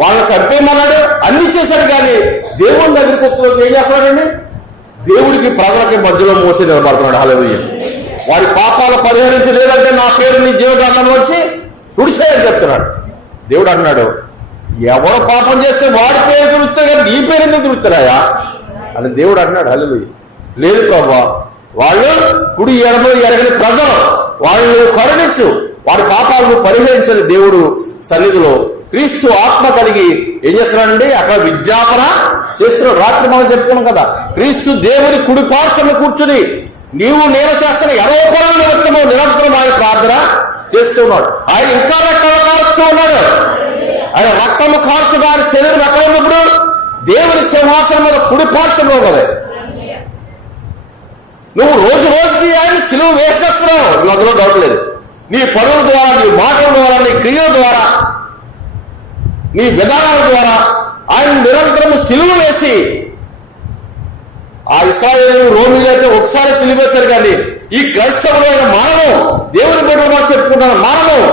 వాళ్ళని చంపేయమన్నాడు, అన్ని చేశాడు. కానీ దేవుడి దగ్గరికి వచ్చి ఏం చేస్తున్నాడండి? దేవుడికి ప్రజలకి మధ్యలో మోసే నిలబడుతున్నాడు. హల్లెలూయా. వారి పాపాలు పరిహరించలేదంటే నా పేరు నీ జీవ గ్రంథంలో వచ్చి తుడిసేయని చెప్తున్నాడు. దేవుడు అన్నాడు, ఎవరు పాపం చేస్తే వాడి పేరు తుడుస్తాడు కానీ నీ పేరు ఎందుకు తుడుతున్నాయా అని దేవుడు అన్నాడు. హల్లెలూయా. లేదు ప్రభా, వాళ్ళు కుడి ఎడమలు ఎరగని ప్రజలు, వాళ్ళు కరుణించు, వారి పాపాలను పరిహరించని దేవుడు సన్నిధిలో క్రీస్తు ఆత్మ కలిగి ఏం చేస్తున్నాడండి? అక్కడ విజ్ఞాపన చేస్తున్నాడు. రాత్రి మనం చెప్పుకున్నాం కదా, క్రీస్తు దేవుని కుడి పార్శ్వను కూర్చుని నీవు నేను చేస్తున్న ఎరోపణల నిమిత్తము నిరంతరం ఆయన ప్రార్థన చేస్తున్నాడు. ఆయన ఇంకా రక్తము కారుస్తూ ఉన్నాడు. ఆయన రక్తము కాల్చు వారి శరీరం ఎక్కడ ఉన్నప్పుడు దేవుని సింహాసనం మీద కుడి పార్శ్వంలో ఉన్నది. నువ్వు రోజు రోజుకి ఆయన సిలువ వేసేస్తున్నావు, అందులో డౌట్ లేదు. నీ పనుల ద్వారా, నీ మాటల ద్వారా, నీ క్రియల ద్వారా, నీ విధానాల ద్వారా ఆయన నిరంతరం సిలువ వేసి, ఆ ఇశ్రాయేలు రోమిలు అయితే ఒకసారి సిలువ వేశారు. కానీ ఈ క్రైస్తవులైన మానవం, దేవుని బిడ్డలుగా చెప్పుకుంటున్న మానవం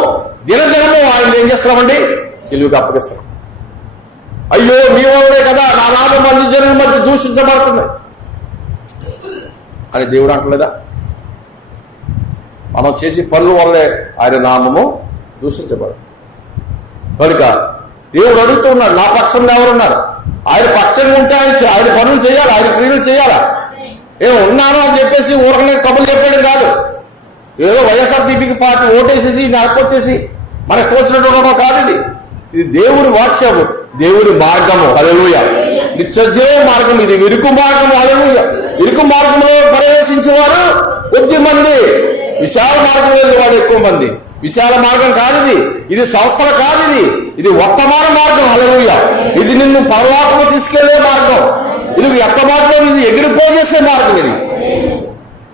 దినదినము ఆయన ఏం చేస్తున్నామండి? సిలువకి అప్పగిస్తున్నాం. అయ్యో మీ వల్లే కదా నా నామం మంది జనుల మధ్య దూషించబడుతుంది అని దేవుడు అంటలేదా? మనం చేసే పనుల వల్లే ఆయన నామము దూషించబడదు. కనుక దేవుడు అడుగుతున్నాడు, నా పక్షంలో ఎవరున్నారు? ఆయన పక్షంగా ఉంటే ఆయన పనులు చేయాలా, ఆయన క్రియలు చేయాలా? ఉన్నాను అని చెప్పేసి ఊరకనే కబుర్లు చెప్పేయడం కాదు. ఏదో వైఎస్ఆర్సీపీకి పార్టీ ఓటేసేసి నడపొచ్చేసి మన ఇష్టం వచ్చినట్టు కాదు. ఇది దేవుడి వాక్యము, దేవుడి మార్గము. హల్లెలూయా. నిత్యజీవ మార్గం, ఇది ఇరుకు మార్గం. హల్లెలూయా. ఇరుకు మార్గంలో ప్రవేశించేవారు కొద్ది మంది, విశాల మార్గం వెళ్ళే వాడు ఎక్కువ మంది. విశాల మార్గం కాదు ఇది, ఇది సంస్థల కాదు, ఇది వర్తమాన మార్గం. హల్లెలూయా. ఇది నిన్ను పరలోకము తీసుకెళ్లే మార్గం, ఇది ఎక్క మార్గం, ఇది ఎగిరిపోజేసే మార్గం ఇది.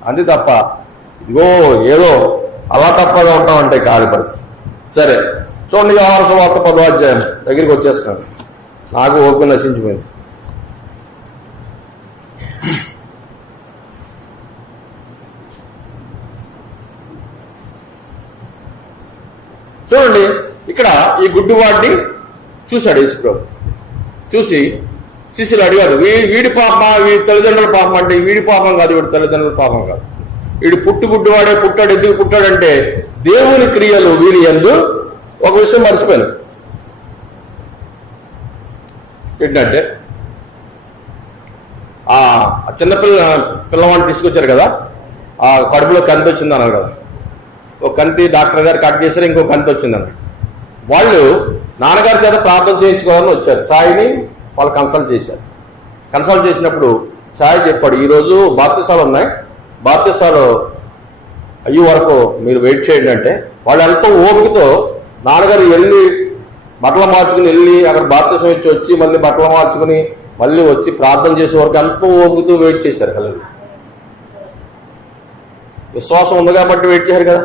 అంతే తప్ప ఇదిగో ఏదో అలా తప్పగా ఉంటామంటే కాని పరిస్థితి. సరే చూడండి, యోహాను సువార్త 10వ అధ్యాయం దగ్గరికి వచ్చేస్తున్నాను. నాకు ఓపిక నశించిపోయింది. చూడండి, ఇక్కడ ఈ గుడ్డివాడిని చూశాడు యేసుప్రభు. చూసి శిష్యులు అడిగాడు, వీడి పాపమా, వీడి తల్లిదండ్రుల పాపం అంటే వీడి పాపం కాదు, వీడి తల్లిదండ్రుల పాపం కాదు. వీడు గుడ్డివాడే పుట్టాడు. ఎందుకు పుట్టాడంటే దేవుని క్రియలు వీరి యందు. ఒక విషయం మర్చిపోయాను ఏంటంటే, ఆ పిల్లవాడిని తీసుకొచ్చారు కదా, ఆ కడుపులో కంతి వచ్చింది అన్నారు కదా. ఒక కంతి డాక్టర్ గారు కట్ చేశారు, ఇంకో కంతి వచ్చిందన్నారు. వాళ్ళు నాన్నగారి చేత ప్రార్థన చేయించుకోవాలని వచ్చారు. సాయిని వాళ్ళు కన్సల్ట్ చేశారు. కన్సల్ట్ చేసినప్పుడు సాయి చెప్పాడు, ఈరోజు బాప్తిసాలు ఉన్నాయి, బాప్తిసాలు అయ్యే వరకు మీరు వెయిట్ చేయండి అంటే వాళ్ళు ఎంతో ఓపికతో నాన్నగారు వెళ్ళి బట్టలు మార్చుకుని వెళ్ళి అక్కడ బాప్తిసం ఇచ్చి వచ్చి మళ్ళీ బట్టలు మార్చుకుని మళ్ళీ వచ్చి ప్రార్థన చేసే వరకు ఎంతో ఓపికతో వెయిట్ చేశారు. కళ్ళు విశ్వాసం ఉంది కాబట్టి వెయిట్ చేశారు కదా.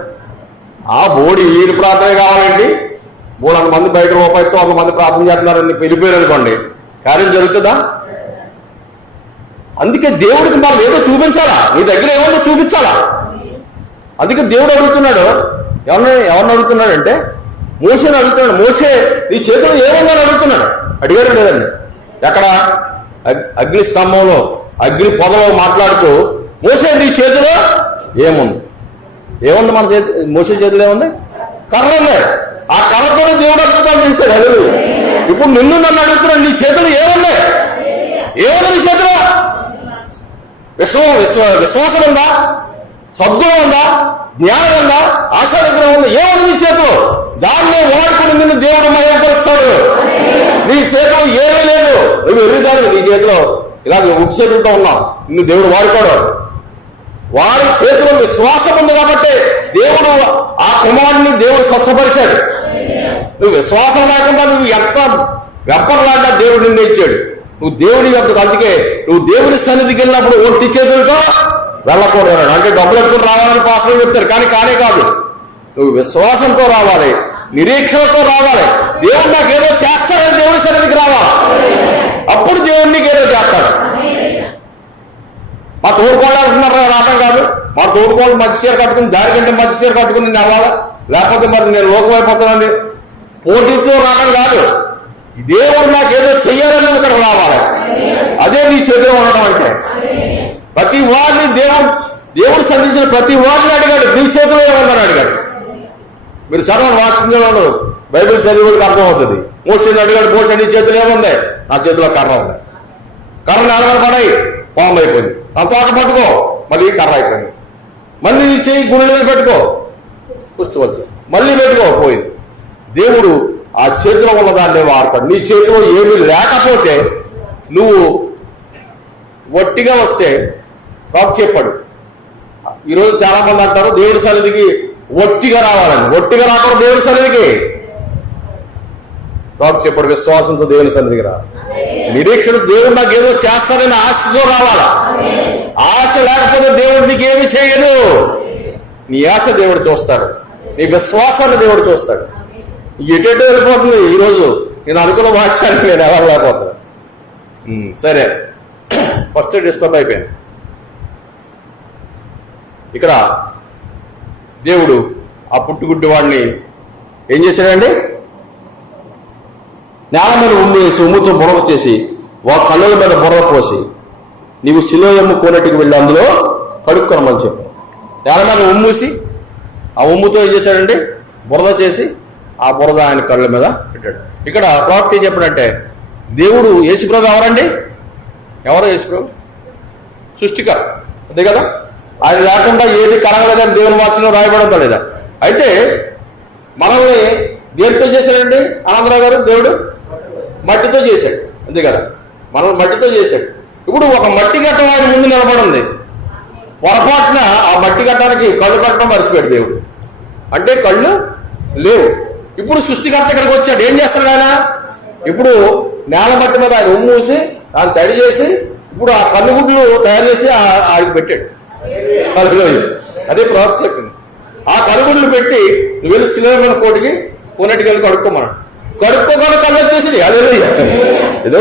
ఆ బోడి వీడి ప్రార్థన కావాలండి, 300 మంది బయట రూపాయితో 100 మంది ప్రార్థన చేస్తున్నారని వెళ్ళిపోయారు అనుకోండి, కార్యం జరుగుతుందా? అందుకే దేవుడికి మనం ఏదో చూపించాలా, నీ దగ్గర ఏమన్నా చూపించాలా. అందుకే దేవుడు అడుగుతున్నాడు, ఎవరిని అడుగుతున్నాడంటే మోసేని అడుగుతున్నాడు. మోసే నీ చేతిలో ఏముందని అడుగుతున్నాడు. అడిగాడు లేదండి. ఎక్కడ అగ్ని స్తంభంలో అగ్ని పొదలో మాట్లాడుతూ మోసే నీ చేతిలో ఏముంది? ఏముంది మన చేతి? మోసే చేతిలో ఏముంది? కర్ర ఉంది. ఆ కర్రతోనే దేవుడు అద్భుతాలు చేశాడు. అడుగు. ఇప్పుడు నన్ను అడుగుతున్నాడు, నీ చేతిలో ఏముంది? ఏముంది నీ చేతిలో? విశ్వాసం ఉందా? సద్గుణం ఉందా? జ్ఞానం ఉందా? ఆశానిగ్రహం ఉందా? ఏముంది నీ చేతిలో? దాన్నే వాడుకుని నిన్ను దేవుడు మయంపరుస్తాడు. నీ చేతిలో ఏమీ లేదు, నువ్వు ఎదురుదాన్ని. నీ చేతిలో ఇలా ఉప్పు చేతులతో ఉన్నావు, నిన్ను దేవుడు వాడుకోడు. వారి చేతిలో విశ్వాసం ఉంది కాబట్టి దేవుడు ఆ కుమారుడిని దేవుడు స్వస్థపరిచాడు. నువ్వు విశ్వాసం లేకుండా నువ్వు ఎంత వెప్పలాంటా దేవుడు నిన్ను ఇచ్చాడు. నువ్వు దేవుడి యొక్క, అందుకే నువ్వు దేవుడి సన్నిధికి వెళ్ళినప్పుడు ఒట్టి చేతులతో వెళ్ళకూడదు. అంటే డబ్బులు ఎత్తుకుని రావాలని పాసలు చెప్తారు, కానీ కానే కాదు. నువ్వు విశ్వాసంతో రావాలి, నిరీక్షణతో రావాలి. దేవుడు నాకేదో చేస్తాడని దేవుడి సన్నిధికి రావాలి. అప్పుడు దేవుడు నీకేదో చేస్తాడు. మా తోడుకోళ్ళు అంటున్నారు, రావడం కాదు. మా తోడుకోళ్ళు మధ్య చీర కట్టుకుని దారి కంటే మధ్య చీర కట్టుకుని నేను వెళ్ళాలా, లేకపోతే మరి నేను లోకం అయిపోతానండి. పోటీతో రావడం కాదు. దేవుడు నాకేదో చెయ్యాలని ఇక్కడ రావాలి. అదే నీ చేతిలో ఉండడం అంటే. ప్రతి వారిని దేవుడు సంధించిన ప్రతి వారిని అడిగాడు, నీ చేతిలో ఏమన్నాడు అడిగాడు. మీరు చదవండి, వాక్యంలో బైబిల్ చదివుడికి అర్థమవుతుంది. మోసేని అడిగాడు, మోసే నీ చేతిలో ఏముంది? నా చేతిలో కర్ర ఉంది. కర్ర నేల పడాయి, పాము అయిపోయింది. నా తోట పట్టుకో, మళ్ళీ కర్ర అయిపోయింది. మళ్ళీ నీ చేయి గుండె మీద పెట్టుకో, పుష్టి వచ్చేసి మళ్ళీ పెట్టుకో, పోయింది. దేవుడు ఆ చేతిలో ఉన్నదాన్నే వాడతాడు. నీ చేతిలో ఏమీ లేకపోతే నువ్వు ఒట్టిగా వస్తే రాకు చెప్పాడు. ఈరోజు చాలా మంది అంటారు దేవుడి సన్నిధికి ఒట్టిగా రావాలని. ఒట్టిగా రాకూడదు దేవుడి సన్నిధికి. రాకు చెప్పాడు విశ్వాసంతో దేవుని సన్నిధికి రా. నిరీక్షణ, దేవుడు నాకు ఏదో చేస్తానని ఆశతో రావాలా. ఆశ లేకపోతే దేవుడు నీకేమి చేయడు. నీ ఆశ దేవుడు చూస్తాడు, నీ విశ్వాసాన్ని దేవుడు చూస్తాడు. ఎటెటో వెళ్ళిపోతుంది. ఈరోజు నేను అనుకున్న భాష్యాన్ని నేను ఎవరు లేకపోతున్నా. సరే, ఫస్ట్ డిస్టర్బ్ అయిపోయాను. ఇక్కడ దేవుడు ఆ పుట్టుగుడ్డి వాడిని ఏం చేశాడండి? నేల మీద ఉమ్ము వేసి, ఉమ్ముతో బురద చేసి కళ్ళల మీద బురద పోసి నీవు సిలోయమ్మ కోనటికి వెళ్ళి అందులో కడుక్కొనమని చెప్పి నేల మీద ఉమ్మూసి ఆ ఉమ్ముతో ఏం చేశాడండి? బురద చేసి ఆ బురద ఆయన కళ్ళ మీద పెట్టాడు. ఇక్కడ ప్రవక్త ఏం చెప్పాడంటే, దేవుడు యేసుప్రభు ఎవరండి? ఎవరో యేసుప్రభు సృష్టికర్త, అదే కదా. ఆయన లేకుండా ఏది కలగలేదని దేవుని వాక్యంలో రాయబడంతో లేదా. అయితే మనల్ని దేనితో చేశాడండి ఆనందరావు గారు? దేవుడు మట్టితో చేశాడు, అంతే కదా. మనల్ని మట్టితో చేశాడు. ఇప్పుడు ఒక మట్టి గట్ట ఆయన ముందు నిలబడింది. పొరపాటున ఆ మట్టి గట్టానికి కళ్ళు కట్టడం మర్చిపోయాడు దేవుడు. అంటే కళ్ళు లేవు. ఇప్పుడు సృష్టికర్త ఇక్కడికి వచ్చాడు. ఏం చేస్తాడు ఆయన? ఇప్పుడు నేల మట్టి మీద ఆయన ఉమ్మూసి ఆయన తడి చేసి ఇప్పుడు ఆ కన్నుగుడ్లు తయారు చేసి ఆడికి పెట్టాడు. అదే ప్రాసెస్ చెప్పింది. ఆ కనుగుడ్లు పెట్టి నువ్వు వెళ్ళి సినిమా కోటికి కొన్నట్టుకి వెళ్ళి కడుక్కోమన్నాడు. కడుక్కోకుండా కళ్ళు వచ్చేసింది. అదే ఏదో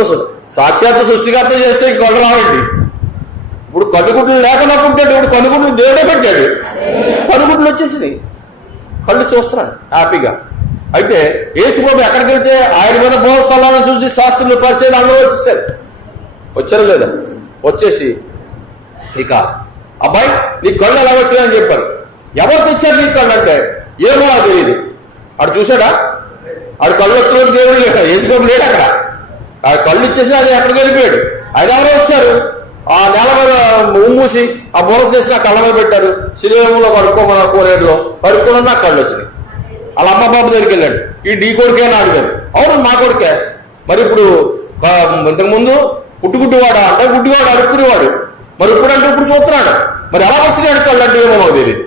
సాక్షాత్ సృష్టికర్త చేస్తే కళ్ళు రావండి. ఇప్పుడు కనుగుడ్లు లేకుండా పుట్టాడు. ఇప్పుడు కనుగుడ్లు దేవుడే పెట్టాడు, కనుగుడ్లు వచ్చేసింది. కళ్ళు చూస్తున్నాడు హ్యాపీగా. అయితే యేసుబాబు ఎక్కడికి వెళ్తే ఆయన మీద బోధస్థలాలను చూసి శాస్త్రులు పరిచయం అందరూ వచ్చేసారు. వచ్చారు లేదా? వచ్చేసి ఇక అబ్బాయి నీ కళ్ళు ఎలా వచ్చాయని చెప్పారు. ఎవరు తెచ్చారు నీ కళ్ళు అంటే ఏమో నాకు తెలియదు. ఆడు చూశాడా? ఆడు కళ్ళు వచ్చిన దేవుడు లేడు, యేసుబాబు లేడు అక్కడ. ఆ కళ్ళు ఇచ్చేసి అది ఎక్కడికి వెళ్ళిపోయాడు. ఆయన ఎవరో వచ్చారు, ఆ నేల మీద ఉమ్మూసి ఆ బోధ చేసి నా కళ్ళ మీద పెట్టారు. శిలువలో కడుక్కోమన్నారు, కోరేడులో కడుక్కోవడం నాకు కళ్ళు వచ్చినాయి. వాళ్ళ అమ్మ బాబు దగ్గరికి వెళ్ళాడు. ఈ నీ కొడుకే అని అడిగారు. అవును మా కొడుకే. మరి ఇప్పుడు ఇంతకుముందు పుట్టుగుడ్డివాడా అంటే గుడ్డివాడు అడుక్కునేవాడు. మరి ఇప్పుడు అంటే ఇప్పుడు చూస్తున్నాడు. మరి ఎలా వచ్చినాడు కళ్ళు అంటే ఏమో తెలియదు.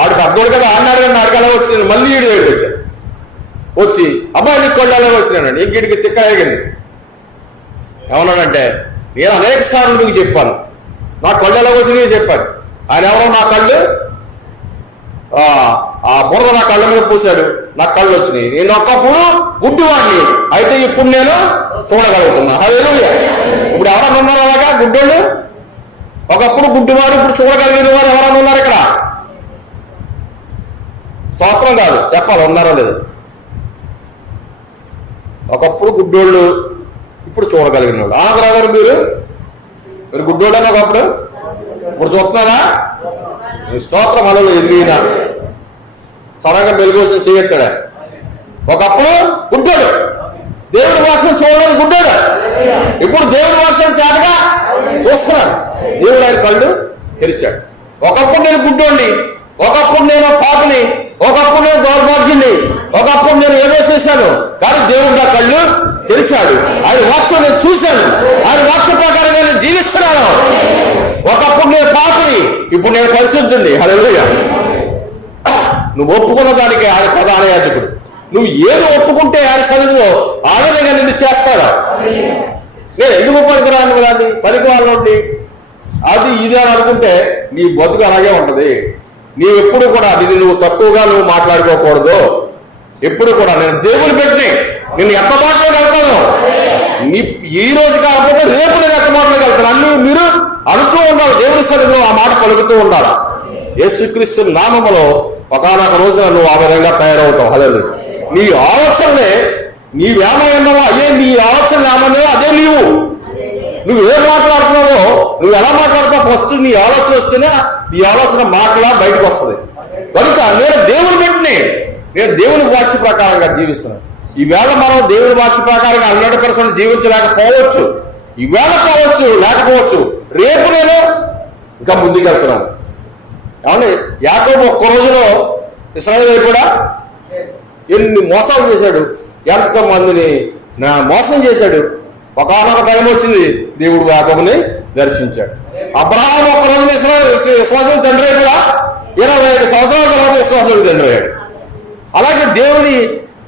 ఆడికి అర్థం కదా అన్నాడు కానీ నాకు ఎలా వచ్చినాను. మళ్ళీ ఈడు దగ్గరికి వచ్చాను. వచ్చి అబ్బాయి నీకు కళ్ళు ఎలా వచ్చినానండి. ఇంకిడికి తిక్క అయ్యింది. ఏమన్నాడంటే నేను అనేక సార్లు నీకు చెప్పాను నా కళ్ళు ఎలా వచ్చినాయో చెప్పాను. ఆయన ఎవరో నా కళ్ళు ఆ బురద నా కళ్ళ మీద పూశాడు, నాకు కళ్ళు వచ్చినాయి. నేను ఒకప్పుడు గుడ్డివాడిని, అయితే ఇప్పుడు నేను చూడగలుగుతున్నా. హల్లెలూయా. ఇప్పుడు ఎవరన్నా ఉన్నారు అలాగా గుడ్డోళ్ళు? ఒకప్పుడు గుడ్డివారు ఇప్పుడు చూడగలిగిన వారు ఎవరన్నా ఉన్నారు ఇక్కడ? స్తోత్రం కాదు, చెప్పాలి ఉన్నారో లేదు. ఒకప్పుడు గుడ్డోళ్ళు ఇప్పుడు చూడగలిగిన వాళ్ళు. ఆంధ్రాగారు మీరు గుడ్డోళ్ళని ఒకప్పుడు ఇప్పుడు చూస్తున్నారా? స్తోత్రం అలా ఎదిగినా సడన్గా వెలుగోసం చేయెత్తాడా? ఒకప్పుడు గుడ్డోడు, దేవుడి వాక్యం చూడలేదు గుడ్డోడు, ఇప్పుడు దేవుడి వాక్యం చేతగా చూస్తున్నాడు. దేవుడు ఆయన కళ్ళు తెరిచాడు. ఒకప్పుడు నేను గుడ్డోడిని, ఒకప్పుడు నేను పాపని, ఒకప్పుడు నేను దౌర్భాగ్యుని, ఒకప్పుడు నేను ఏదో చేశాను, కానీ దేవుడు నా కళ్ళు తెరిచాడు. ఆయన వాక్యం నేను చూశాను, ఆయన వాక్య ప్రకారంగా నేను జీవిస్తున్నాను. ఒకప్పుడు నేను పాపని, ఇప్పుడు నేను పరిశుద్ధుని. హల్లెలూయా. నువ్వు ఒప్పుకున్న దానికి ఆయన ప్రధాన యాజకుడు. నువ్వు ఏది ఒప్పుకుంటే ఆయన సన్నిధిలో ఆనందంగా నిన్ను చేస్తాడా? నేను ఎందుకు పనికిరాను దాన్ని పనికి వాళ్ళండి అది ఇది అని అనుకుంటే నీ బతుకు అలాగే ఉంటది. నీవెప్పుడు కూడా ఇది నువ్వు తక్కువగా నువ్వు మాట్లాడుకోకూడదు. ఎప్పుడు కూడా నేను దేవుని పెట్టి నిన్ను ఎంత మాట్లాడగలుగుతాను, నీ ఈ రోజు కాకపోతే రేపు నేను ఎంత మాట్లాడగలుగుతాను అన్ని మీరు అనుతూ ఉండాలి. దేవుని సన్నిధిలో ఆ మాట పలుకుతూ ఉండాలి. యేసుక్రీస్తు నామములో ఒకనొక రోజున నువ్వు ఆ విధంగా తయారవుతావు. హల్లెలూయా. నీ ఆలోచనలే నీవేమన్నావో అయ్యే, నీ ఆలోచన ఏమన్నావో అదే నువ్వేం మాట్లాడుతున్నావో, నువ్వు ఎలా మాట్లాడతావు ఫస్ట్ నీ ఆలోచన వస్తేనే ఈ ఆలోచన మాటలా బయటకు వస్తుంది. కనుక నేను దేవుని పెట్టిని, నేను దేవుని వాక్య ప్రకారంగా జీవిస్తున్నాను. ఈవేళ మనం దేవుని వాక్య ప్రకారంగా 100% జీవించలేకపోవచ్చు, ఈవేళ పోవచ్చు లేకపోవచ్చు, రేపు నేను ఇంకా ముందుకెళ్తున్నాను. ఏమండి యాకోబు ఒక్క రోజులో ఇశ్రాయేలు కూడా ఎన్ని మోసాలు చేశాడు, ఎంత మందిని మోసం చేశాడు. ఒకనొక టైం వచ్చింది దేవుడు యాకోబుని దర్శించాడు. అబ్రహాము ఒక్క రోజున విశ్వాసం తండ్రి కూడా 25 సంవత్సరాల తర్వాత విశ్వాసం తండ్రి అయ్యాడు. అలాగే దేవుని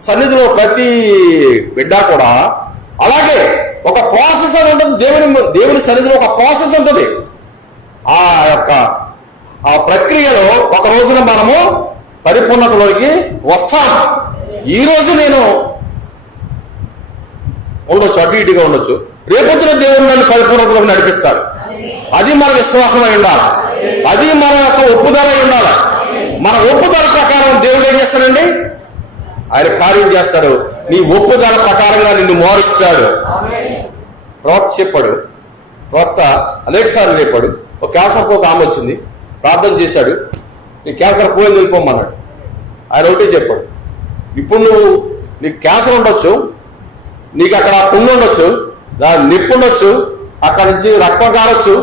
సన్నిధిలో ప్రతి బిడ్డ కూడా అలాగే ఒక ప్రాసెస్ అని ఉంటుంది. దేవుని సన్నిధిలో ఒక ప్రాసెస్ ఉంటుంది. ఆ ప్రక్రియలో ఒక రోజున మనము పరిపూర్ణతలోకి వస్తాం. ఈ రోజు నేను ఉండొచ్చు, అటు ఇటుగా ఉండొచ్చు, రేపొద్దున దేవుడు నన్ను పరిపూర్ణతలోకి నడిపిస్తాడు. అది మన విశ్వాసం అయి ఉండాలి, అది మన యొక్క ఒప్పుదల అయి ఉండాలి. మన ఒప్పుదల ప్రకారం దేవుడు ఏం చేస్తాడండి? ఆయన కార్యం చేస్తాడు. నీ ఒప్పుదల ప్రకారంగా నిన్ను మారుస్తాడు. ప్రవక్త చెప్పాడు, ప్రవక్త అనేక సార్లు చెప్పాడు. ఒక క్యాన్సర్తో ఒక ఆమె వచ్చింది, ప్రార్థన చేశాడు, నీ క్యాన్సర్ పోయి వెళ్ళిపోమన్నాడు. ఆయన ఒకటే చెప్పాడు, ఇప్పుడు నీకు క్యాన్సర్ ఉండొచ్చు, నీకు అక్కడ పుండు ఉండొచ్చు, దాని నిప్పు ఉండొచ్చు, అక్కడ నుంచి రక్తం కారొచ్చు,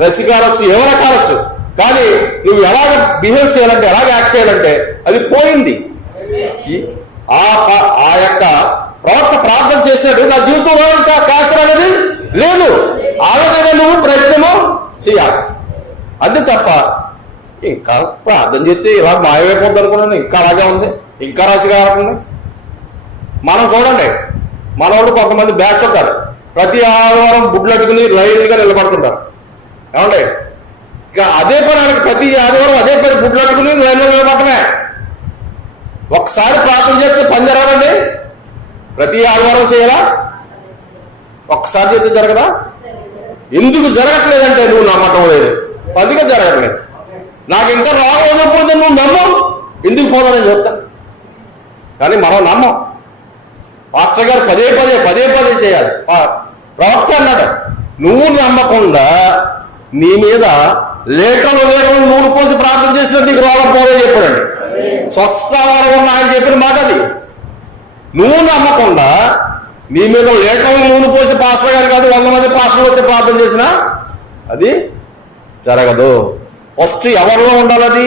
రసి కారొచ్చు, ఏమైనా కారొచ్చు, కానీ నువ్వు ఎలాగ బిహేవ్ చేయాలంటే, ఎలాగ యాక్ట్ చేయాలంటే అది పోయింది. ఆ యొక్క ప్రవక్త ప్రార్థన చేశాడు, నా జీవితంలో ఇంకా క్యాన్సర్ అనేది లేదు. ఆ విధంగా నువ్వు ప్రయత్నము చేయాలి. అది తప్ప ఇంకా ప్రార్థన చేస్తే ఇలా మాయమైపోద్ది అనుకున్నాను. ఇంకా అలాగే ఉంది, ఇంకా రాశిగా ఉంది. మనం చూడండి, మన వాళ్ళు కొంతమంది బ్యాచ్ ఉంటారు, ప్రతి ఆదివారం గుడ్లు అట్టుకుని లైన్గా నిలబడుతుంటారు. ఏమండి ఇక అదే పని ఆయనకి ప్రతి ఆదివారం అదే పని గుడ్లు అట్టుకుని లైన్లో నిలబడటమే. ఒక్కసారి ప్రార్థన చేస్తే పని జరగదండి. ప్రతి ఆదివారం చేయాలా? ఒక్కసారి చేస్తే జరగదా? ఎందుకు జరగట్లేదంటే నువ్వు నమ్మటం లేదు, పదిగా జరగట్లేదు. నాకు ఇంకా రాకపోతే నువ్వు నమ్మవు, ఎందుకు పోదానని చెప్తా. కానీ మనం నమ్మం. పాస్టర్ గారు పదే పదే చేయాలి. ప్రవక్త అన్నాడు, నువ్వు నమ్మకుండా నీ మీద లేఖలు నూనె పోసి ప్రార్థన చేసినా నీకు రోగం పోదే చెప్పాడండి. స్వస్థవారం ఉన్న ఆయన చెప్పిన మాట అది. నువ్వు నమ్మకుండా నీ మీద లేఖలు నూనె పోసి పాస్టర్ గారు కాదు 100 మంది పాస్టర్లు వచ్చి ప్రార్థన చేసినా అది జరగదు. ఫస్ట్ ఎవరిలో ఉండాలి? అది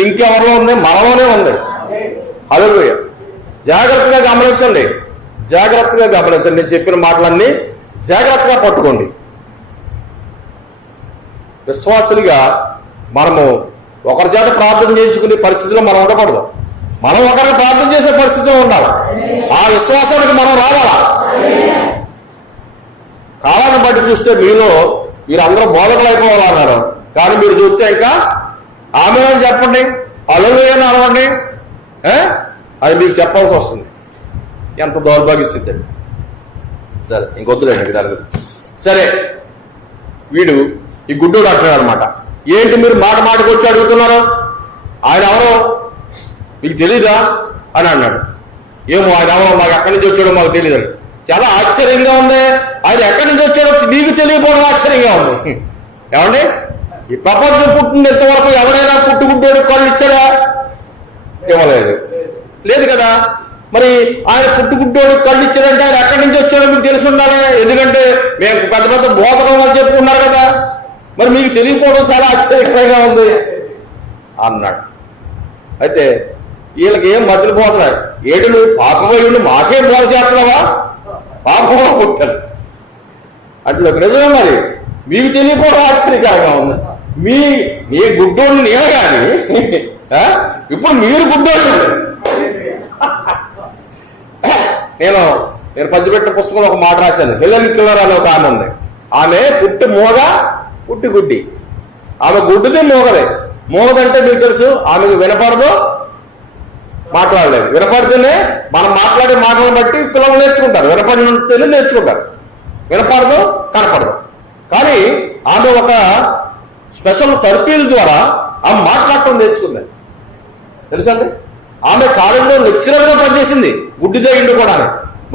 లింక్ ఎవరిలో ఉంది? మనలోనే ఉంది. హల్లెలూయా. జాగ్రత్తగా గమనించండి, జాగ్రత్తగా గమనించండి. నేను చెప్పిన మాటలన్నీ జాగ్రత్తగా పట్టుకోండి. విశ్వాసులుగా మనము ఒకరి చేత ప్రార్థన చేయించుకునే పరిస్థితిలో మనం ఉండకూడదు. మనం ఒకరిని ప్రార్థన చేసే పరిస్థితిలో ఉండాలి. ఆ విశ్వాసానికి మనం రావాలా. కాలాన్ని బట్టి చూస్తే మీరు అందరూ బోధకులు అయిపోవాలన్నారు, కానీ మీరు చూస్తే ఇంకా ఆమె చెప్పండి, హల్లెలూయా అనవండి, అది మీకు చెప్పాల్సి వస్తుంది. ఎంత దౌర్భాగ్య స్థితి అండి. సరే ఇంకొద్దులేండి దాని గురించి. సరే, వీడు ఈ గుడ్డోడు అంటున్నాడు అనమాట. ఏంటి మీరు మాటకు వచ్చి అడుగుతున్నారు, ఆయన ఎవరో మీకు తెలీదా అని అన్నాడు. ఏమో ఆయన ఎవరో మాకు ఎక్కడి నుంచి వచ్చాడో మాకు తెలియదు. చాలా ఆశ్చర్యంగా ఉంది. ఆయన ఎక్కడి నుంచి వచ్చాడో నీకు తెలియకపోవడం ఆశ్చర్యంగా ఉంది. ఏమండి, ఈ ప్రపంచం పుట్టినంత వరకు ఎవరైనా పుట్టుగుడ్డోడు కళ్ళు ఇచ్చాడా? ఇవ్వలేదు, లేదు కదా. మరి ఆయన పుట్టుగుడ్డోడు కళ్ళు ఇచ్చాడంటే ఆయన ఎక్కడి నుంచి వచ్చాడో మీకు తెలిసి ఉండాలి. ఎందుకంటే మేము పెద్ద పెద్ద బోధకులు అని చెప్పుకున్నారు కదా, మరి మీకు తెలియకపోవడం చాలా ఆశ్చర్యకరంగా ఉంది అన్నాడు. అయితే వీళ్ళకి ఏం మధ్యలో పోతున్నాయి, ఏడు నువ్వు పాపమయ్యుండి మాకేం బోధ చేస్తున్నావా, పాపంగా పుట్టాను అట్లా. నిజమే, మరి మీకు తెలియకపోవడం ఆశ్చర్యకరంగా ఉంది. మీ గుడ్డోళ్ళు నేను కానీ ఇప్పుడు మీరు గుడ్డోళ్ళు. నేను పంచిపెట్టిన పుస్తకంలో ఒక మాట రాశాను. హెలెన్ కిల్లర్ అనే ఒక ఆమె ఉంది. ఆమె పుట్టి మోగ, పుట్టి గుడ్డి. ఆమె గుడ్డితే మోగదే. మోగదంటే మీకు తెలుసు, ఆమెకు వినపడదు, మాట్లాడలేదు. వినపడితేనే మనం మాట్లాడే మాటలను బట్టి పిల్లలు నేర్చుకుంటారు, వినపడితేనే నేర్చుకుంటారు. వినపడదు, కనపడదు. కానీ ఆమె ఒక స్పెషల్ థెరపీల ద్వారా ఆమె మాట్లాడటం నేర్చుకున్నది, తెలుసండి. ఆమె కాలేజీలో లెక్చరర్ గా పనిచేసింది, గుడ్డిదే ఇండు కూడా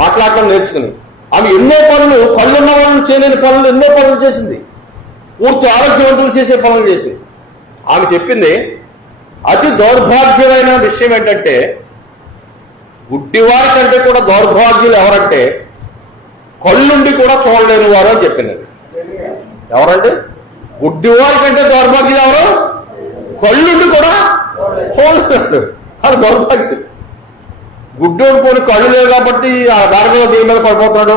మాట్లాడటం నేర్చుకుని. ఆమె ఎన్నో పనులు, కళ్ళున్న వాళ్ళు చేయలేని పనులు ఎన్నో పనులు చేసింది. పూర్తి ఆరోగ్యవంతులు చేసే పనులు చేసింది. ఆమె చెప్పింది, అతి దౌర్భాగ్యమైన విషయం ఏంటంటే, గుడ్డివారి కంటే కూడా దౌర్భాగ్యులు ఎవరంటే కళ్ళుండి కూడా చూడలేని వారు అని చెప్పింది. ఎవరంటే గుడ్డివారి కంటే దౌర్భాగ్యులు ఎవరు? కళ్ళుండి కూడా చూడలేడు, అది దౌర్భాగ్యం. గుడ్డోడు పోని కళ్ళు లేవు కాబట్టి ఆ దారిలో దీని మీద పడిపోతున్నాడు,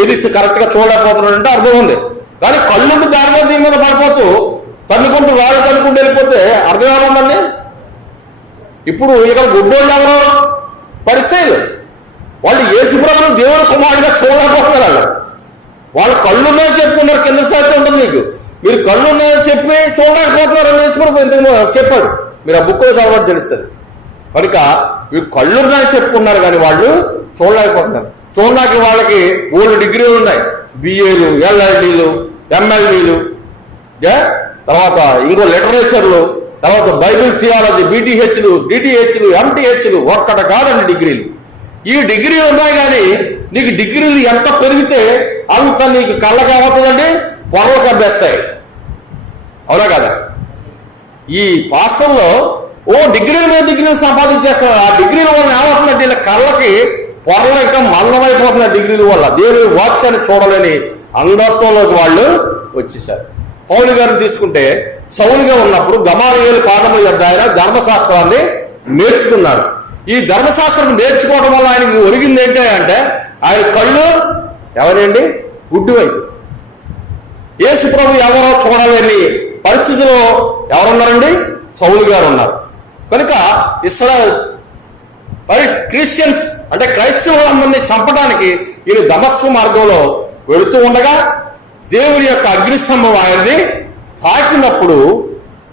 ఏది కరెక్ట్ గా చూడలేకపోతున్నాడు అంటే అర్థం ఉంది. కానీ కళ్ళుండి దారిలో దీని మీద పడిపోతూ తన్నుకుంటూ వాళ్ళు తన్నుకుంటూ వెళ్ళిపోతే అర్థం ఏముందండి? ఇప్పుడు ఇక్కడ గుడ్డోళ్ళు ఎవరు? పరిచయాలు. వాళ్ళు యేసుప్రభువును దేవుని కుమారుడిగా చూడలేకపోతున్నారు. వాళ్ళు కళ్ళున్నాయని చెప్పుకున్నారు. కింద సాధ్యం ఉంటుంది మీకు. మీరు కళ్ళున్నాయని చెప్పి చూడలేకపోతున్నారు అని యేసుప్రభు ఎందుకు చెప్పాడు. మీరు ఆ బుక్ చదవడం తెలుస్తుంది. కనుక వీళ్ళు కళ్ళున్నాయని చెప్పుకున్నారు కానీ వాళ్ళు చూడలేకపోతున్నారు. చూడడానికి వాళ్ళకి 3 డిగ్రీలు ఉన్నాయి. బిఏలు, ఎల్ఎల్డీలు, ఎంఎల్డీలు, తర్వాత ఇంకో లిటరేచర్లు, తర్వాత బైబిల్ థియాలజీ, బీటీహెచ్లు, డిటిహెచ్లు, ఎంటీహెచ్లు, ఒక్కట కాదండి డిగ్రీలు. ఈ డిగ్రీలు ఉన్నాయి కానీ నీకు డిగ్రీలు ఎంత పెరిగితే అంత నీకు కళ్ళకి ఏమవుతుందండి, పొరలకు అభ్యస్తాయి. అవునా కదా? ఈ పాస్టర్లో డిగ్రీల మీద డిగ్రీలు సంపాదించేస్తున్నారు. ఆ డిగ్రీల వల్ల ఏమవుతుందంటే వీళ్ళ కళ్ళకి పొరలు ఇంకా మల్లమైపోతున్నారు. డిగ్రీల వల్ల దేవుని వాక్యాన్ని చూడలేని అంధత్వంలోకి వాళ్ళు వచ్చేసారు. పౌలు గారిని తీసుకుంటే సౌలుగా ఉన్నప్పుడు గమాలియేలు పాఠముల యొద్ద ఆయన ధర్మశాస్త్రాన్ని నేర్చుకున్నారు. ఈ ధర్మశాస్త్రం నేర్చుకోవడం వల్ల ఆయనకి ఒరిగింది ఏంటి అంటే ఆయన కళ్ళు ఎవరండి? గుడ్డి వైపు. యేసు ప్రభు ఎవరో చూడలేని పరిస్థితిలో ఎవరున్నారండి? సౌలు గారు ఉన్నారు. కనుక ఇశ్రాయేల్ క్రిస్టియన్స్ అంటే క్రైస్తవులందరినీ చంపడానికి ఈయన దమస్కు మార్గంలో వెళుతూ ఉండగా దేవుని యొక్క అగ్నిస్తంభం ఆయన్ని తాకినప్పుడు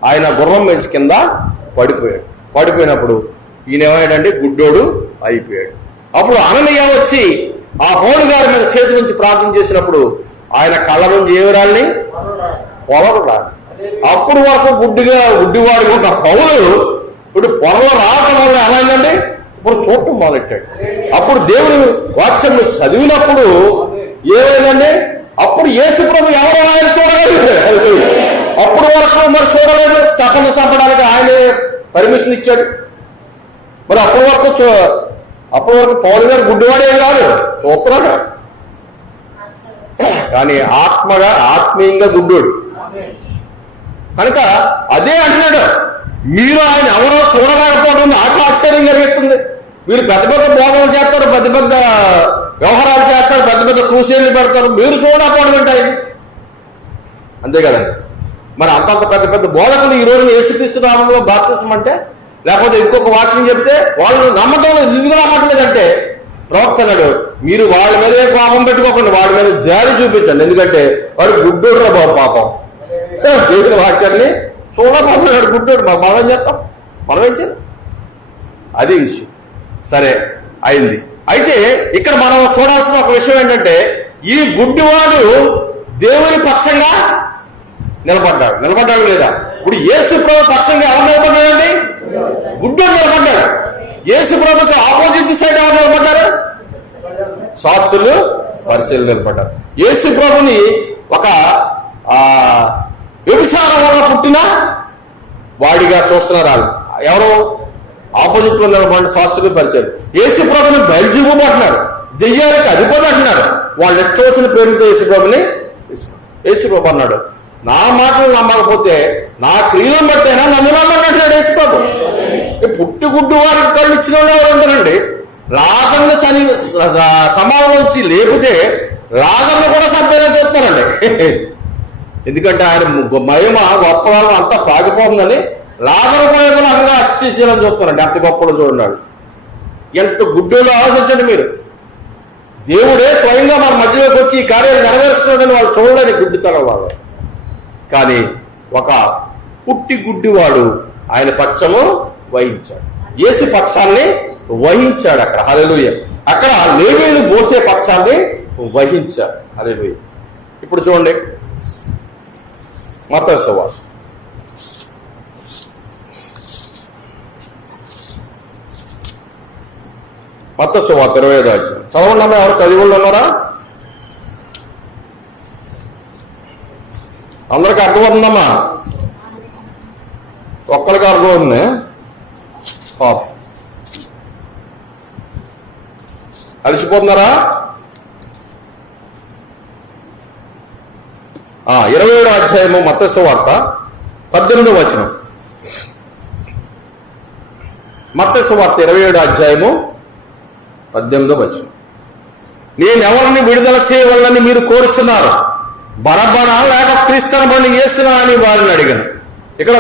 ఆయన గుర్రం మంచి కింద పడిపోయాడు. పడిపోయినప్పుడు ఈయన ఏమయ్యాడంటే గుడ్డోడు అయిపోయాడు. అప్పుడు అననీయ వచ్చి ఆ పౌలు గారి మీద చేతి నుంచి ప్రార్థన చేసినప్పుడు ఆయన కళ్ళ నుంచి ఏమిరాల్ని పొలలు రాలి. అప్పుడు వరకు గుడ్డివాడిగా ఉన్న పౌలు ఇప్పుడు పొరలు రావటం వల్ల ఏమైందండి, ఇప్పుడు చూడటం మొదలెట్టాడు. అప్పుడు దేవుడు వాక్యం చదివినప్పుడు ఏమైందండి, అప్పుడు యేసు ప్రభు ఎవరో ఆయన చూడలేదు. అప్పుడు వరకు మరి చూడలేదు. సపన చంపడానికి ఆయనే పర్మిషన్ ఇచ్చాడు. మరి అప్పటి వరకు పౌలు గారు గుడ్డివాడేం కాదు, చూస్తున్నాడు. కానీ ఆత్మీయంగా గుడ్డోడు. కనుక అదే అంటున్నాడు, మీరు ఆయన ఎవరో చూడలేకపోవడం నాకు ఆశ్చర్యం కలిగిస్తుంది. మీరు పెద్ద పెద్ద బోధనలు చేస్తారు, పెద్ద పెద్ద వ్యవహారాలు చేస్తారు, పెద్ద పెద్ద క్రూసేళ్ళు పెడతారు, మీరు చూడకపోవడం ఏంటి? అంతే కదండి. మరి అంతంత పెద్ద పెద్ద బోధకులు ఈ రోజు యేసుక్రీస్తు నామములో బాప్తిసం అంటే, లేకపోతే ఇంకొక వాక్యం చెప్తే వాళ్ళు నమ్మటం లేదు, ఎందుకు నమ్మట్లేదంటే ప్రవక్త అన్నాడు, మీరు వాళ్ళ మీదే కోపం పెట్టుకోకుండా వాడి మీద జారి చూపించండి, ఎందుకంటే వాడు గుడ్డోడు బాబు పాపం. దేవుని వాక్యాన్ని చూడకపోతున్నాడు గుడ్డోడు, మనం ఏం చేస్తాం, మనం ఏం చేయాలి, అది విషయం. సరే అయింది. అయితే ఇక్కడ మనం చూడాల్సిన ఒక విషయం ఏంటంటే, ఈ గుడ్డివాడు దేవుని పక్షంగా నిలబడ్డాడు లేదా? ఇప్పుడు యేసు ప్రభు పక్షంగా ఎవరు నిలబడ్డాడండి? గుడ్డోడు నిలబడ్డాడు. యేసు ప్రభుకి ఆపోజిట్ సైడ్ ఎవరు నిలబడ్డారు? శాస్త్రులు పరిశీలన నిలబడ్డారు. యేసు ప్రభుని ఒక వ్యభిచారం వల్ల పుట్టిన వాడిగా చూస్తున్నారు వాళ్ళు. ఎవరు ఆపోజిట్ లో నిలబడిన శాస్త్రులు పరిచయం. యేసు ప్రభుని బయలుజీవము అంటున్నారు, దెయ్యానికి అధిపతి అంటున్నారు. వాళ్ళు ఇష్టం వచ్చిన పేరుతో యేసు ప్రభు అన్నాడు, నా మాటలు నమ్మకపోతే నా క్రియలను బట్టైనా నన్ను నమ్మండి అంటున్నాడు యేసు ప్రభు. పుట్టి గుడ్డు వారికి కళ్ళు ఇచ్చిన వాళ్ళు ఎవరు ఉంటారండి? రాజన్న సమాజం వచ్చి లేపితే రాజన్న కూడా సభ్యులు చెప్తారండి. ఎందుకంటే ఆయన మహిమ గొప్పవాళ్ళం అంతా పాగిపోతుందని రాజన కూడా అంగా అతిశీలని చూస్తారండి. అంత గొప్పలు చూడండి. ఎంత గుడ్డోళ్ళు ఆలోచించండి మీరు. దేవుడే స్వయంగా మన మధ్యలోకి వచ్చి ఈ కార్యాలు నెరవేరుస్తున్నాడని వాళ్ళు చూడలేని గుడ్డితనం వాళ్ళు. కానీ ఒక పుట్టి గుడ్డివాడు ఆయన పక్షము వహించాడు, యేసు పక్షాన్ని వహించాడు. అక్కడ హల్లెలూయా. అక్కడ లేవీయులు మోసే పక్షాన్ని వహించాడు. హల్లెలూయా. ఇప్పుడు చూడండి మత్తయి సువార్త 25వ అధ్యాయం చదవండి. ఎవరు చదివుళ్ళు ఉన్నారా? అందరికి అర్థమవుతుందమ్మా? ఒక్కరికి అర్థమవుతుంది పాప. అలసిపోతున్నారా? 27వ అధ్యాయము మత్తయి సువార్త 18వ వచనం. మత్తయి సువార్త 27వ అధ్యాయము 18వ వచనం. నేనెవరిని విడుదల చేయవాలని మీరు కోరుచున్నారు? బరబ్బనా లేక క్రీస్తుని బండి యేసునా అని వారిని అడిగాను. ఇక్కడ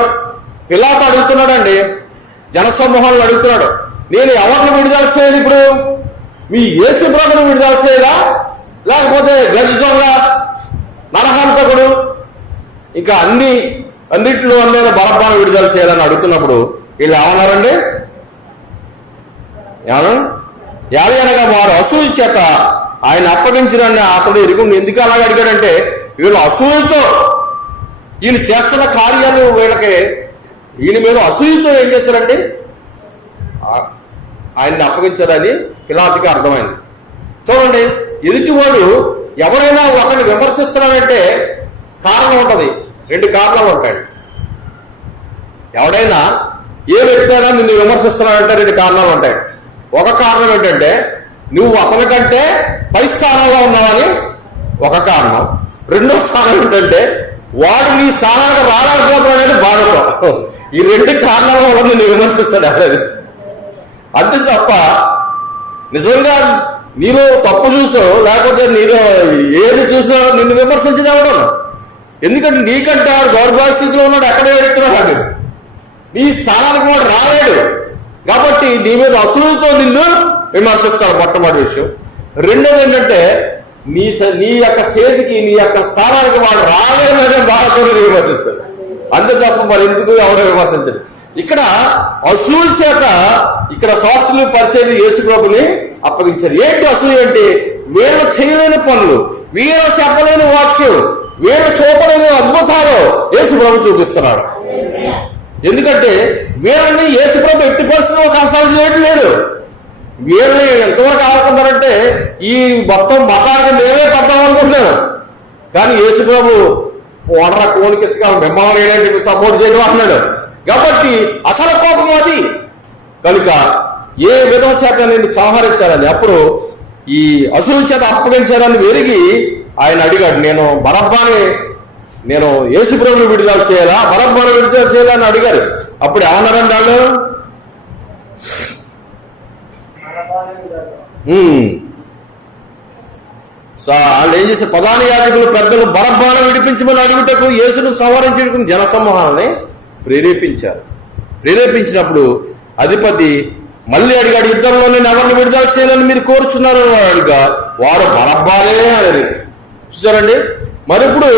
పిలాతు అడుగుతున్నాడండి, జనసమూహాలను అడుగుతున్నాడు, నేను ఎవరిని విడుదల చేయాలి? ఇప్పుడు మీ యేసు ప్రభువును విడుదల చేయాలా, లేకపోతే గజ దొంగ, నరహంతకుడు, ఇంకా అన్నింటిలో అన్నీ బరబ్బను విడుదల చేయాలని అడుగుతున్నప్పుడు వీళ్ళు ఏమన్నారండి? యాది అనగా వారు అసూయ చేత ఆయన అప్పగించడాన్ని అతడు ఎరుగుండి. ఎందుకు అలాగ అడిగాడంటే, వీళ్ళు అసూయతో ఈయన చేస్తున్న కార్యాలు ఈయన మీద అసూయతో ఏం చేశారండి? ఆయన్ని అప్పగించారని పిలాతుకి అర్థమైంది. చూడండి, ఎదుటివాడు ఎవరైనా ఒకరిని విమర్శిస్తున్నాడంటే కారణం ఉంటది. 2 కారణాలు ఉంటాయి. ఎవడైనా ఏ వ్యక్తి అయినా నిన్ను విమర్శిస్తున్నాడంటే 2 కారణాలు ఉంటాయి. ఒక కారణం ఏంటంటే నువ్వు అతని కంటే పై స్థానంలో ఉన్నావని ఒక కారణం. రెండో స్థానం ఏంటంటే వాడు నీ స్థానానికి రాలేకపోతున్నాడని బాధతో. ఈ 2 కారణాల వల్ల నిన్ను విమర్శిస్తాడు అనేది. అంతే తప్ప నిజంగా నీలో తప్పు చూసో లేకపోతే నీలో ఏది చూసో నిన్ను విమర్శించినవడం. ఎందుకంటే నీకంటే వాడు దౌర్భాగ్య స్థితిలో ఉన్నాడు, అక్కడే ఎడుతున్నాడు, నీ స్థానానికి వాడు రాలేడు. కాబట్టి నీ మీద అసూయతో నిన్ను విమర్శిస్తాడు, మొట్టమొదటి విషయం. రెండోది ఏంటంటే నీ యొక్క స్టేజ్కి, నీ యొక్క స్థానానికి వాడు రాలేదనే బాధతో విమర్శిస్తాడు. అంతే తప్ప మరి ఎందుకు ఎవరో విమర్శించడు. ఇక్కడ అసూయ చేత ఇక్కడ శాస్త్రులు పరిచయం యేసు ప్రభుని అప్పగించారు. ఏంటి అసూయ అంటే? వీళ్ళు చేయలేని పనులు, వీళ్ళు చెప్పలేని వాక్యం, వీళ్ళు చూపలేని అద్భుతాలు యేసు ప్రభు చూపిస్తున్నాడు. ఎందుకంటే వీళ్ళని యేసు ప్రభు ఎట్టి పరిస్థితుల్లో కన్సల్ట్ చేయడం లేదు. వీళ్ళని ఎంతవరకు ఆడుకున్నారంటే ఈ మొత్తం మతానికి మేమే పడతాం అనుకుంటున్నాను. కానీ యేసు ప్రభు ఓడరా కోనికిసుగా మిమ్మల్ని సపోర్ట్ చేయడం అన్నాడు. కాబట్టి అసలు కోపం అది. కనుక ఏ విధం చేత నేను సంహరించాలని, అప్పుడు ఈ అసూయ చేత అప్పగించాలని వెరిగి ఆయన అడిగాడు, నేను యేసు ప్రభువుని విడుదల చేయాలా, బరబ్బను విడుదల చేయాలా అని అడిగారు. అప్పుడు ఏమన్నారండి వాళ్ళు? వాళ్ళు ఏం చేస్తే ప్రధాన యాజకులు పెద్దలు బరబ్బను విడిపించమని అడుగుటకు యేసును సంహరించుటకు జనసమూహాన్ని ప్రేరేపించినప్పుడు అధిపతి మళ్ళీ అడిగాడు, ఇద్దరిలో నేను ఎవరిని విడుదల చేయాలని మీరు కోరుచున్నారు అడిగా, వాడు బరబ్బానే అనేది. చూసారండి, మరి ఇప్పుడు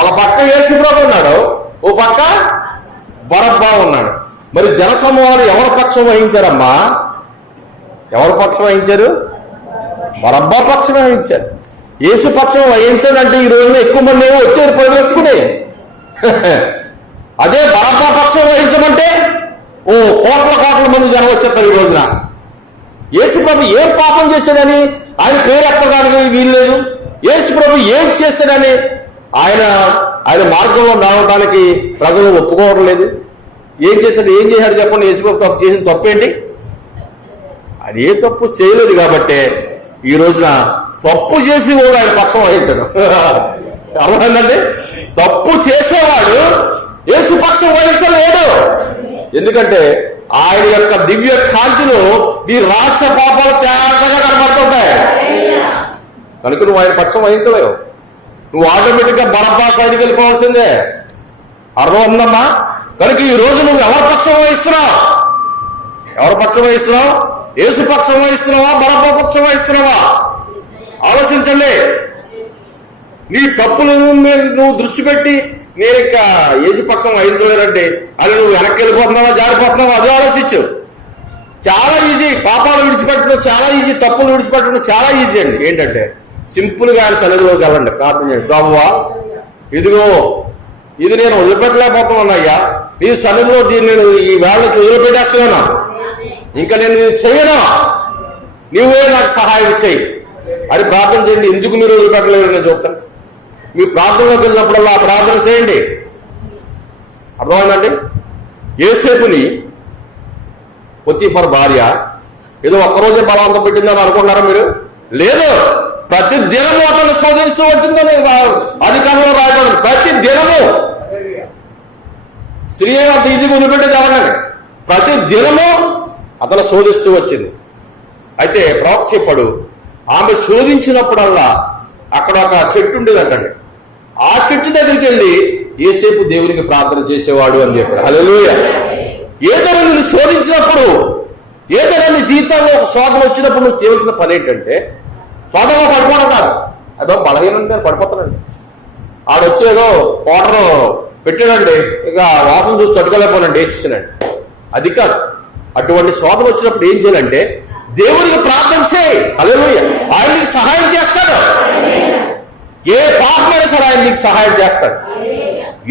ఒక పక్క యేసు ప్రభు ఉన్నాడు, ఓ పక్క బరబ్బా ఉన్నాడు. మరి జనసమూహాలు ఎవరి పక్షం వహించారమ్మా? ఎవరి పక్షం వహించారు? బరబ్బా పక్షం వహించారు. యేసు పక్షం వహించాలంటే ఈ రోజున ఎక్కువ మంది వచ్చారు పనులు ఎత్తుకునే. అదే బరబ్బా పక్షం వహించమంటే కోట్ల మంది జనం వచ్చేస్తారు ఈ రోజున. యేసు ప్రభు ఏం పాపం చేశాడని ఆయన పేరు ఎత్తడానికి వీల్లేదు. యేసు ప్రభు ఏం చేశాడని ఆయన మార్గంలో రావడానికి ప్రజలు ఒప్పుకోవడం లేదు. ఏం చేశాడు చెప్పండి. యేసు ప్రభు తప్పు చేసిన తప్పేంటి? ఆయన ఏ తప్పు చేయలేదు కాబట్టే ఈ రోజున తప్పు చేసి కూడా ఆయన పక్షం వహించాడు. అర్థమైందండి? తప్పు చేసేవాడు యేసు పక్షం వహించలేడు. ఎందుకంటే ఆయన యొక్క దివ్య కాంతిలో ఈ రాష్ట్ర పాపాలు తేటగా కనబడుతుంటాయి. కనుక నువ్వు ఆయన పక్షం వహించలేవు. నువ్వు ఆటోమేటిక్ గా బరబ్బా సైడ్కి వెళ్ళిపోవాల్సిందే. అర్థం ఉందమ్మా? కనుక ఈ రోజు నువ్వు ఎవరి పక్షం వహిస్తున్నావు? యేసు పక్షం వహిస్తున్నావా? బరబ్బా పక్షం వహిస్తున్నావా? ఆలోచించండి. నీ తప్పులను నువ్వు దృష్టి పెట్టి నేను ఇక యేసు పక్షం వహించలేదంటే అది నువ్వు వెనక్కి వెళ్ళిపోతున్నావా, జారిపోతున్నావా? అదే ఆలోచించు. చాలా ఈజీ. పాపాలు విడిచిపెట్టడం చాలా ఈజీ, తప్పులు విడిచిపెట్టడం చాలా ఈజీ అండి. ఏంటంటే సింపుల్ గా ఆయన సన్నిధిలోకి వెళ్ళండి, ప్రార్థన చేయండి. ప్రభువా, ఇదిగో ఇది నేను వదిలిపెట్టలేకపోతున్నానయ్యా, నీ సన్నిధిలో దీన్ని ఈ వేళ నుంచి వదిలిపెట్టేస్తున్నాను, ఇంకా నేను చెయ్యను, నువ్వే నాకు సహాయం చెయ్యి అని ప్రార్థన చేయండి. ఎందుకు మీరు వదిలిపెట్టలేరు నేను చూస్తాను. మీ ప్రార్థనలోకి వెళ్ళినప్పుడల్లా ప్రార్థన చేయండి. అర్థమైందండి? యోసేపుని పొతీఫర్ భార్య ఏదో ఒక్కరోజే బలవంతం పెట్టిందని అనుకుంటున్నారా మీరు? లేదు, ప్రతి దినము అతను శోధిస్తూ వచ్చిందని అధికారంలో రాయబడి, ప్రతి దినము. స్త్రీ అంత ఈజీగా వదిలిపెట్టేది ఎవరని? ప్రతి దినము అతను శోధిస్తూ వచ్చింది. అయితే ప్రవక్త చెప్పాడు, ఆమె శోధించినప్పుడల్లా అక్కడ ఒక చెట్టు ఉండేదంటండి. ఆ చెట్టు దగ్గరికి వెళ్ళి యోసేపు దేవునికి ప్రార్థన చేసేవాడు అని చెప్పాడు. హల్లెలూయా. ఏదైనా నువ్వు శోధించినప్పుడు, ఏదైనా నీ జీవితంలో ఒక శోధన వచ్చినప్పుడు నువ్వు చేయవలసిన పని ఏంటంటే, శోధనలో పడిపోవడం కాదు. అదో బలహీనం నేను పడిపోతానండి. ఆడొచ్చి ఏదో కోటను పెట్టాడండి, ఇక వాసన చూసి తట్టుకోలేకపోనండి, వేసినాడు. అది కాదు. అటువంటి శోధన వచ్చినప్పుడు ఏం చేయాలంటే దేవునికి ప్రార్థన చేయి. హల్లెలూయా. ఆయన నీకు సహాయం చేస్తాడు. ఏ పాపమైనా సరే ఆయన నీకు సహాయం చేస్తాడు.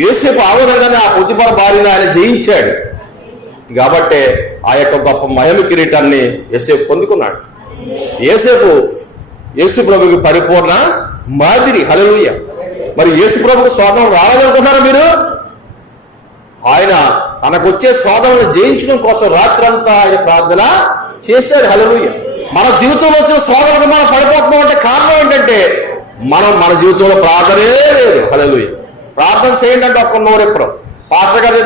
యోసేపు ఆ విధంగానే ఆ పొతీఫర్ భార్యను ఆయన జయించాడు. కాబట్టి ఆ యొక్క గొప్ప మహిమ కిరీటాన్ని యోసేపు పొందుకున్నాడు. యేసు ప్రభుకి పరిపూర్ణ మాదిరి. హల్లెలూయా. మరి యేసు ప్రభుకు శోధనలు రావాలనుకుంటున్నారా మీరు? ఆయన తనకు వచ్చే శోధనను జయించడం కోసం రాత్రంతా ఆయన ప్రార్థన చేశాడు. హల్లెలూయా. మన జీవితంలో వచ్చిన శోధనకు మనం పడిపోతున్నాం అంటే కారణం ఏంటంటే మన జీవితంలో ప్రార్థనే లేదు. హల్లెలూయా. ప్రార్థన చేయండి అంటే ఒక్క నోరు ఎప్పుడు పాత్ర గారి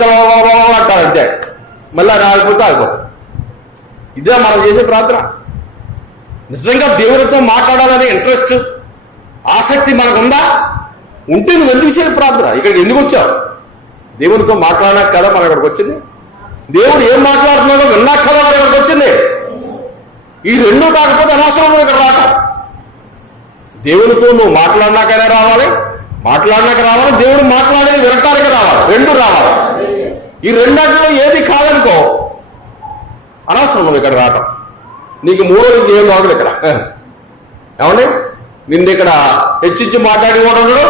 అంటారు, అంతే. మళ్ళీ అది ఆగిపోతుంది. ఇదే మనం చేసే ప్రార్థన. నిజంగా దేవుడితో మాట్లాడాలనే ఇంట్రెస్ట్, ఆసక్తి మనకుందా? ఉంటే నువ్వు ఎందుకు చేయ ప్రార్థన? ఇక్కడికి ఎందుకు వచ్చావు? దేవుడితో మాట్లాడినాక కదా మనం ఇక్కడికి వచ్చింది. దేవుడు ఏం మాట్లాడుతున్నాడో విన్నాక కదా మనం ఇక్కడికి వచ్చింది. ఈ రెండు కాకపోతే అనవసరం ఇక్కడ రాక. దేవునితో నువ్వు మాట్లాడినాకైనా రావాలి, దేవుడు మాట్లాడేది వినటానికి రావాలి. రెండు రావాలి. ఈ రెండాటిలో ఏది కాదనుకో అనవసరం నువ్వు ఇక్కడ రావటం. నీకు మూడోది ఏం రాదు ఇక్కడ. ఏమండి? నిన్ను ఇక్కడ హెచ్చించి మాట్లాడి కూడా ఉండడు,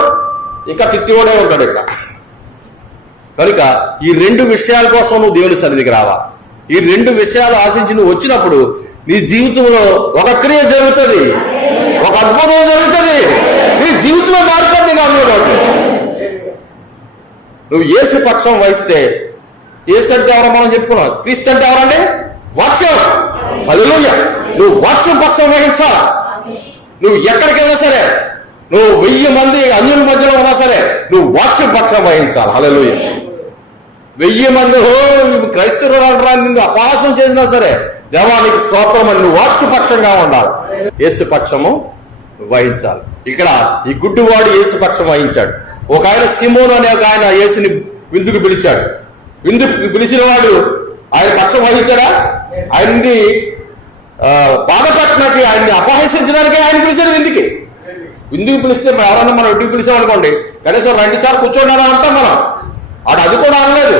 ఇంకా తిట్టి కూడా ఉంటాడు ఇక్కడ. కనుక ఈ రెండు విషయాల కోసం నువ్వు దేవుని సన్నిధికి రావాలి. ఈ రెండు విషయాలు ఆశించి నువ్వు వచ్చినప్పుడు నీ జీవితంలో ఒక క్రియ జరుగుతుంది, ఒక అద్భుతం జరుగుతుంది, నీ జీవితంలో మారిపోతుంది. నువ్వు యేసు పక్షం వహిస్తే, యేసు అంటే ఎవరో మనం చెప్పుకున్నాం, క్రీస్తు అంటే ఎవరండి? వాక్యం. హల్లెలూయా. నువ్వు వాక్యం పక్షం వహించాలా. నువ్వు ఎక్కడికి వెళ్ళినా సరే, నువ్వు 1000 మంది అన్యుల మధ్యలో ఉన్నా సరే నువ్వు వాక్యం పక్షం వహించాలి. హల్లెలూయా. 1000 మంది క్రైస్తవులు అంటారా నిన్ను అపహాసం చేసినా సరే దేవానికి స్తోత్రం అని నువ్వు వాక్య పక్షంగా ఉండాలి. యేసు పక్షము వహించాలి. ఇక్కడ ఈ గుడ్డివాడు యేసు పక్షం వహించాడు. ఒక ఆయన సిమోను అనే ఒక ఆయన యేసుని విందుకు పిలిచాడు. విందుకు పిలిచిన వాడు ఆయన పక్షం వహించాడా? ఆయన్ని బాధపట్టడానికి, ఆయన్ని అపహసించడానికి ఆయన పిలిచాడు విందుకి. విందుకు పిలిస్తే ఎవరన్నా మనం ఇంటికి పిలిచామనుకోండి, కనీసం 2 సార్లు కూర్చోండా అంటాం మనం. అది కూడా అనలేదు.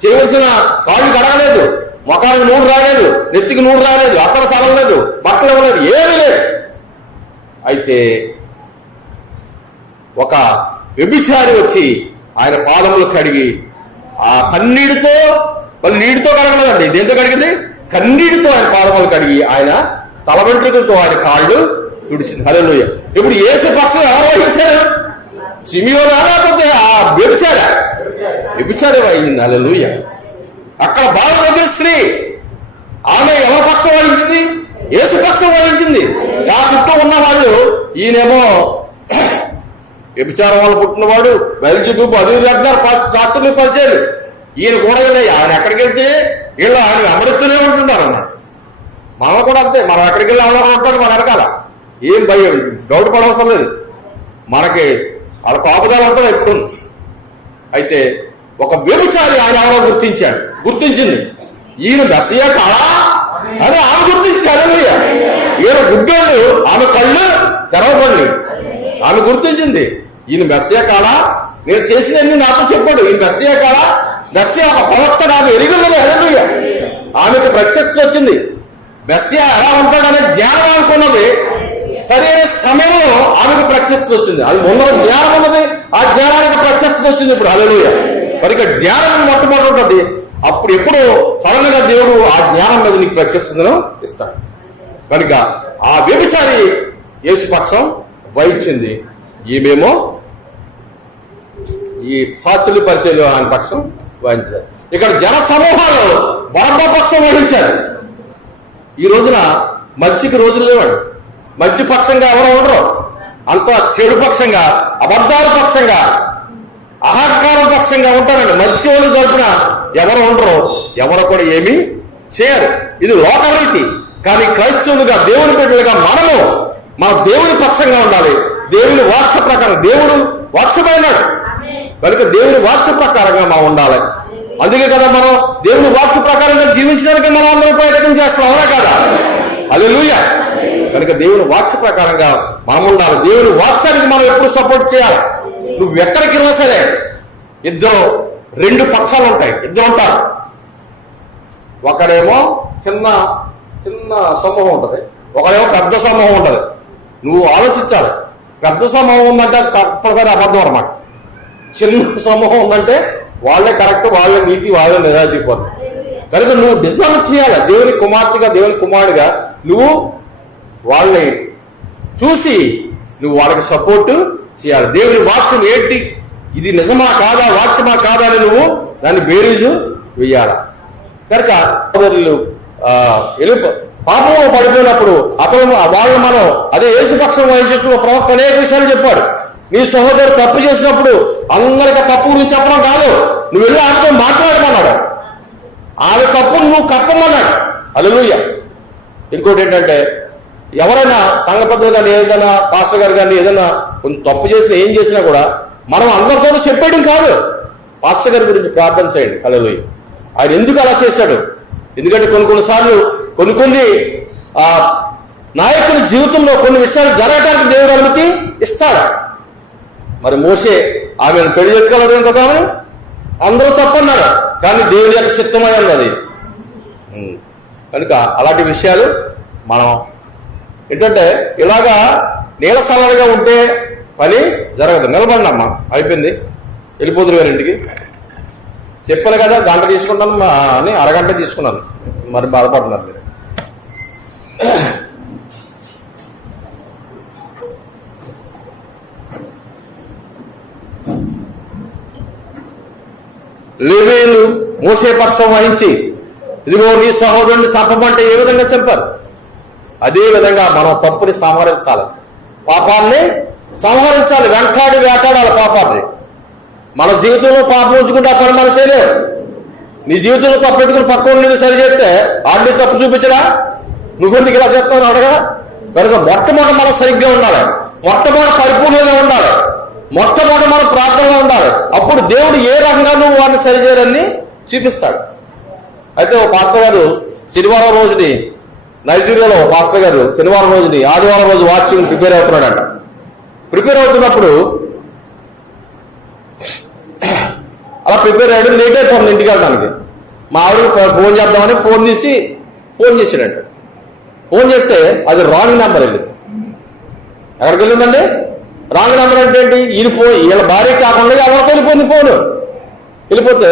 చేయవలసిన కాళ్ళు కడగలేదు, మొఖానికి నూనె రాలేదు, నెత్తికి నూనె రాలేదు, అక్కడ స్థలం లేదు, బట్టలు ఇవ్వలేదు, ఏమీ లేదు. అయితే ఒక వ్యభిచారి వచ్చి ఆయన పాదములు కడిగి ఆ కన్నీటితో, మళ్ళీ నీటితో కడగలేదండి, దేంతో కడిగింది? కన్నీటితో ఆయన పాదములు కడిగి ఆయన తల వెంట్రుకలతో ఆయన కాళ్ళు తుడిచింది. హల్లెలూయా. ఇప్పుడు యేసు పక్షం ఎవరు వహించారు? సిమియోనా లేకపోతే ఆ వ్యభిచారి వహించింది. హల్లెలూయా. అక్కడ బాల దగ్గర స్త్రీ, ఆమె ఎవరి పక్షం వహించింది? యేసు పక్షం వహించింది. ఆ చుట్టూ ఉన్న వాళ్ళు, ఈయనేమో వ్యభిచారం వాళ్ళు పుట్టినవాడు, బయలుజూపు అది అంటున్నారు శాస్త్రులు పరిచయాలు. ఈయన కూడా ఆయన ఎక్కడికి వెళ్తే వీళ్ళు ఆయన అమృతూనే ఉంటున్నారు అన్నాడు. మనం కూడా అంతే, మనం ఎక్కడికి వెళ్ళి అమరం ఉంటాడు మన వెనకాల, ఏం భయం, డౌట్ పడవసరం లేదు. మనకి వాళ్ళ కాపుదాలు ఉంటుంది ఎప్పుడు. అయితే ఒక వ్యభిచారి ఆయన ఎవరో గుర్తించింది. ఈయన మెస్సియా కాదా అని ఆమె గుర్తించారు. ఈయన గుడ్డోళ్ళు, ఆమె కళ్ళు తెరవబడి ఆమె గుర్తించింది. ఈయన మెస్సియా కాదా? నేను చేసినన్ని నాతో చెప్పాడు, ఈ మెస్సియా కాదా? మెస్సియా ఒక ప్రవక్త ఆమె ఎరుగున్నది. హల్లెలూయా. ఆమెకు ప్రత్యక్షత వచ్చింది. మెస్సియా ఎలా ఉంటాడనే జ్ఞానం అనుకున్నది. సరైన సమయంలో ఆమెకు ప్రత్యక్షత వచ్చింది. అది ముందర జ్ఞానం ఉన్నది, ఆ జ్ఞానానికి ప్రత్యక్షత వచ్చింది ఇప్పుడు. హల్లెలూయా. మరి ఇక జ్ఞానం మొట్టమొదటి ఉంటుంది. అప్పుడు ఎప్పుడు సడన్ గా దేవుడు ఆ జ్ఞానం మీద నీకు ప్రత్యక్షతను ఇస్తాడు. కనుక ఆ వ్యభిచారి యేసు పక్షం వహించింది, ఈమెమో ఈ శాస్త్రుల పరిచయలు ఆయన పక్షం వహించారు. ఇక్కడ జన సమూహాలు బరబ్బా పక్షం వహించారు. ఈ రోజున మధ్యకి రోజులు లేవాడు. మధ్య పక్షంగా ఎవరు ఉండరు, అంత చెడు పక్షంగా, అబద్ధాల పక్షంగా, అహంకారం పక్షంగా ఉంటారండి. మధ్యలో తరపున ఎవరు ఉండరు, ఎవరు కూడా ఏమీ చేయరు. ఇది లోకరీతి. కానీ క్రైస్తవులుగా, దేవుని బిడ్డలుగా మనము మన దేవుని పక్షంగా ఉండాలి. దేవుని వాక్య ప్రకారం, దేవుడు వాక్యమైనాడు కనుక దేవుని వాక్య ప్రకారంగా మనం ఉండాలి. అందుకే కదా మనం దేవుని వాక్య ప్రకారంగా జీవించడానికి మనం అందరం ప్రయత్నం చేస్తాం, అవునా కదా? హల్లెలూయా. కనుక దేవుని వాక్య ప్రకారంగా మనం ఉండాలి. దేవుని వాక్యానికి మనం ఎప్పుడు సపోర్ట్ చేయాలి. నువ్వు ఎక్కడికి వెళ్ళినా సరే ఇద్దరు 2 పక్షాలు ఉంటాయి, ఇద్దరు ఉంటారు. ఒకడేమో చిన్న చిన్న సమూహం ఉంటుంది, ఒకడేమో పెద్ద సమూహం ఉంటుంది. నువ్వు ఆలోచించాలి. పెద్ద సమూహం ఉందంటే అది తప్పనిసరి అబద్ధం అన్నమాట. చిన్న సమూహం ఉందంటే వాళ్ళే కరెక్ట్, వాళ్ళ నీతి, వాళ్ళ నిజాయితీ పోదు. కనుక నువ్వు డిజైన్ చేయాలి. దేవుని కుమార్తెగా, దేవుని కుమారుడిగా నువ్వు వాళ్ళని చూసి నువ్వు వాళ్ళకి సపోర్ట్ చేయాలి. దేవుని వాక్యం ఏంటి, ఇది నిజమా కాదా, వాక్యమా కాదా అని నువ్వు దాన్ని బేరీజు వెయ్యాల. కనుక పాపంలో పడిపోయినప్పుడు అతను వాళ్ళు మనం అదే యేసుపక్షం వహించినప్పుడు ప్రవక్త అనేక విషయాలు చెప్పాడు. నీ సహోదరుడు తప్పు చేసినప్పుడు అందరికీ తప్పు గురించి చెప్పడం కాదు, నువ్వు వెళ్ళి ఆమెతో మాట్లాడమన్నాడు. ఆమె తప్పును నువ్వు కప్పమన్నాడు. హల్లెలూయా. ఇంకోటి ఏంటంటే, ఎవరైనా సంఘ పెద్దలు కానీ, ఏదైనా పాస్టర్ గారు కానీ ఏదైనా కొంచెం తప్పు చేసినా, ఏం చేసినా కూడా మనం అందరితోనూ చెప్పేయడం కాదు. పాస్టర్ గారి గురించి ప్రార్థన చేయండి. హల్లెలూయా. ఆయన ఎందుకు అలా చేశాడు? ఎందుకంటే కొన్నిసార్లు కొన్ని నాయకుల జీవితంలో కొన్ని విషయాలు జరగడానికి దేవుడు అనుమతి ఇస్తాడు. మరి మోషే ఆమెను పెళ్లి చేసుకోవడం కదా, అందరూ తప్పన్నారు, కానీ దేవుని యొక్క చిత్తమై అన్నది. కనుక అలాంటి విషయాలు మనం ఏంటంటే, ఇలాగా నీలసల్లగా ఉంటే పని జరగదు. నిలబడి అమ్మా, అయిపోయింది, వెళ్ళిపోతురు గారింటికి. చెప్పాను కదా గంట తీసుకుంటాను అని, అరగంట తీసుకున్నాను. మరి బాధపడుతున్నారు మీరు. లేవీయులు మోసే పక్షం వహించి, ఇదిగో నీ సహోదరుని చంపమంటే ఏ విధంగా చంపారు, అదే విధంగా మనం తప్పుని సంహరించాలి, పాపాన్ని సంహరించాలి, వేటాడాలి పాపాన్ని. మన జీవితంలో పాపం ఉంచుకుంటే ఆ పని మనం చేయలేవు. నీ జీవితంలో తప్పు పెట్టుకుని పక్కన నేను సరి చేస్తే ఆడిని తప్పు చూపించరా, నువ్వెందుకు ఇలా చేస్తావు అడగా. కనుక మొట్టమొదటి మనం సరిగ్గా ఉండాలి. మొట్టమొదటి పరిపూర్ణంగా ఉండాలి, మొట్టమొదటి మన ప్రార్థనలో ఉండాలి. అప్పుడు దేవుడు ఏ రకంగా నువ్వు వారిని సరిచేయాలని చూపిస్తాడు. అయితే ఓ పాస్టర్ గారు శనివారం రోజుని నైజీరియాలో పాస్టర్ గారు శనివారం రోజుని ఆదివారం రోజు వాచింగ్ ప్రిపేర్ అవుతున్నాడంట. ప్రిపేర్ అవుతున్నప్పుడు అలా ప్రిపేర్ అయ్యాడు. లేట్ అయిపోతుంది ఇంటికి వెళ్ళడానికి. మా ఆవిడ ఫోన్ చేద్దామని ఫోన్ చేసాడంట. ఫోన్ చేస్తే అది రాంగ్ నెంబర్ వెళ్ళింది. ఎక్కడికి వెళ్ళిందండి? రాంగ్ నెంబర్ అంటే ఏంటి? వీళ్ళ భార్య కాకుండా ఎవరికి వెళ్ళిపోయింది ఫోన్. వెళ్ళిపోతే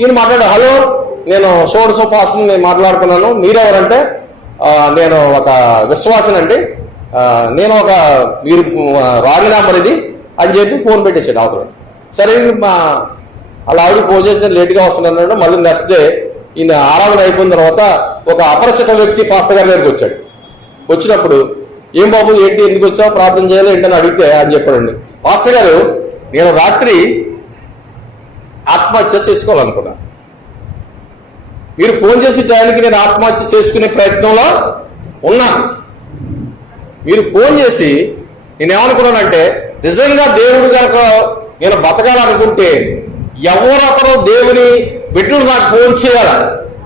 ఈయన మాట్లాడాడు, హలో నేను సో పాస్ని నేను మాట్లాడుతున్నాను, మీరెవరంటే నేను ఒక విశ్వాసనండి, నేను మీరు రాంగ్ నెంబర్ ఇది అని చెప్పి ఫోన్ పెట్టేశాడు అవతల. సరే అలా ఆవిడ ఫోన్ చేసిన లేట్గా వస్తున్నాడు. మళ్ళీ నెక్స్ట్ డే ఈయన ఆరాధన అయిపోయిన తర్వాత ఒక అపరిచిత వ్యక్తి పాస్టర్ గారి దగ్గరికి వచ్చాడు. వచ్చినప్పుడు ఏం బాబు ఏంటి, ఎందుకు వచ్చావు, ప్రార్థన చేయాలి ఏంటని అడిగితే అని చెప్పాడండి. పాస్టర్ గారు, నేను రాత్రి ఆత్మహత్య చేసుకోవాలనుకున్నా, మీరు ఫోన్ చేసే టైంకి నేను ఆత్మహత్య చేసుకునే ప్రయత్నంలో ఉన్నాను. మీరు ఫోన్ చేసి నేనేమనుకున్నానంటే, నిజంగా దేవుడు కనుక నేను బతకాలనుకుంటే ఎవరొకరు దేవుని బిడ్డలు నాకు ఫోన్ చేయాల,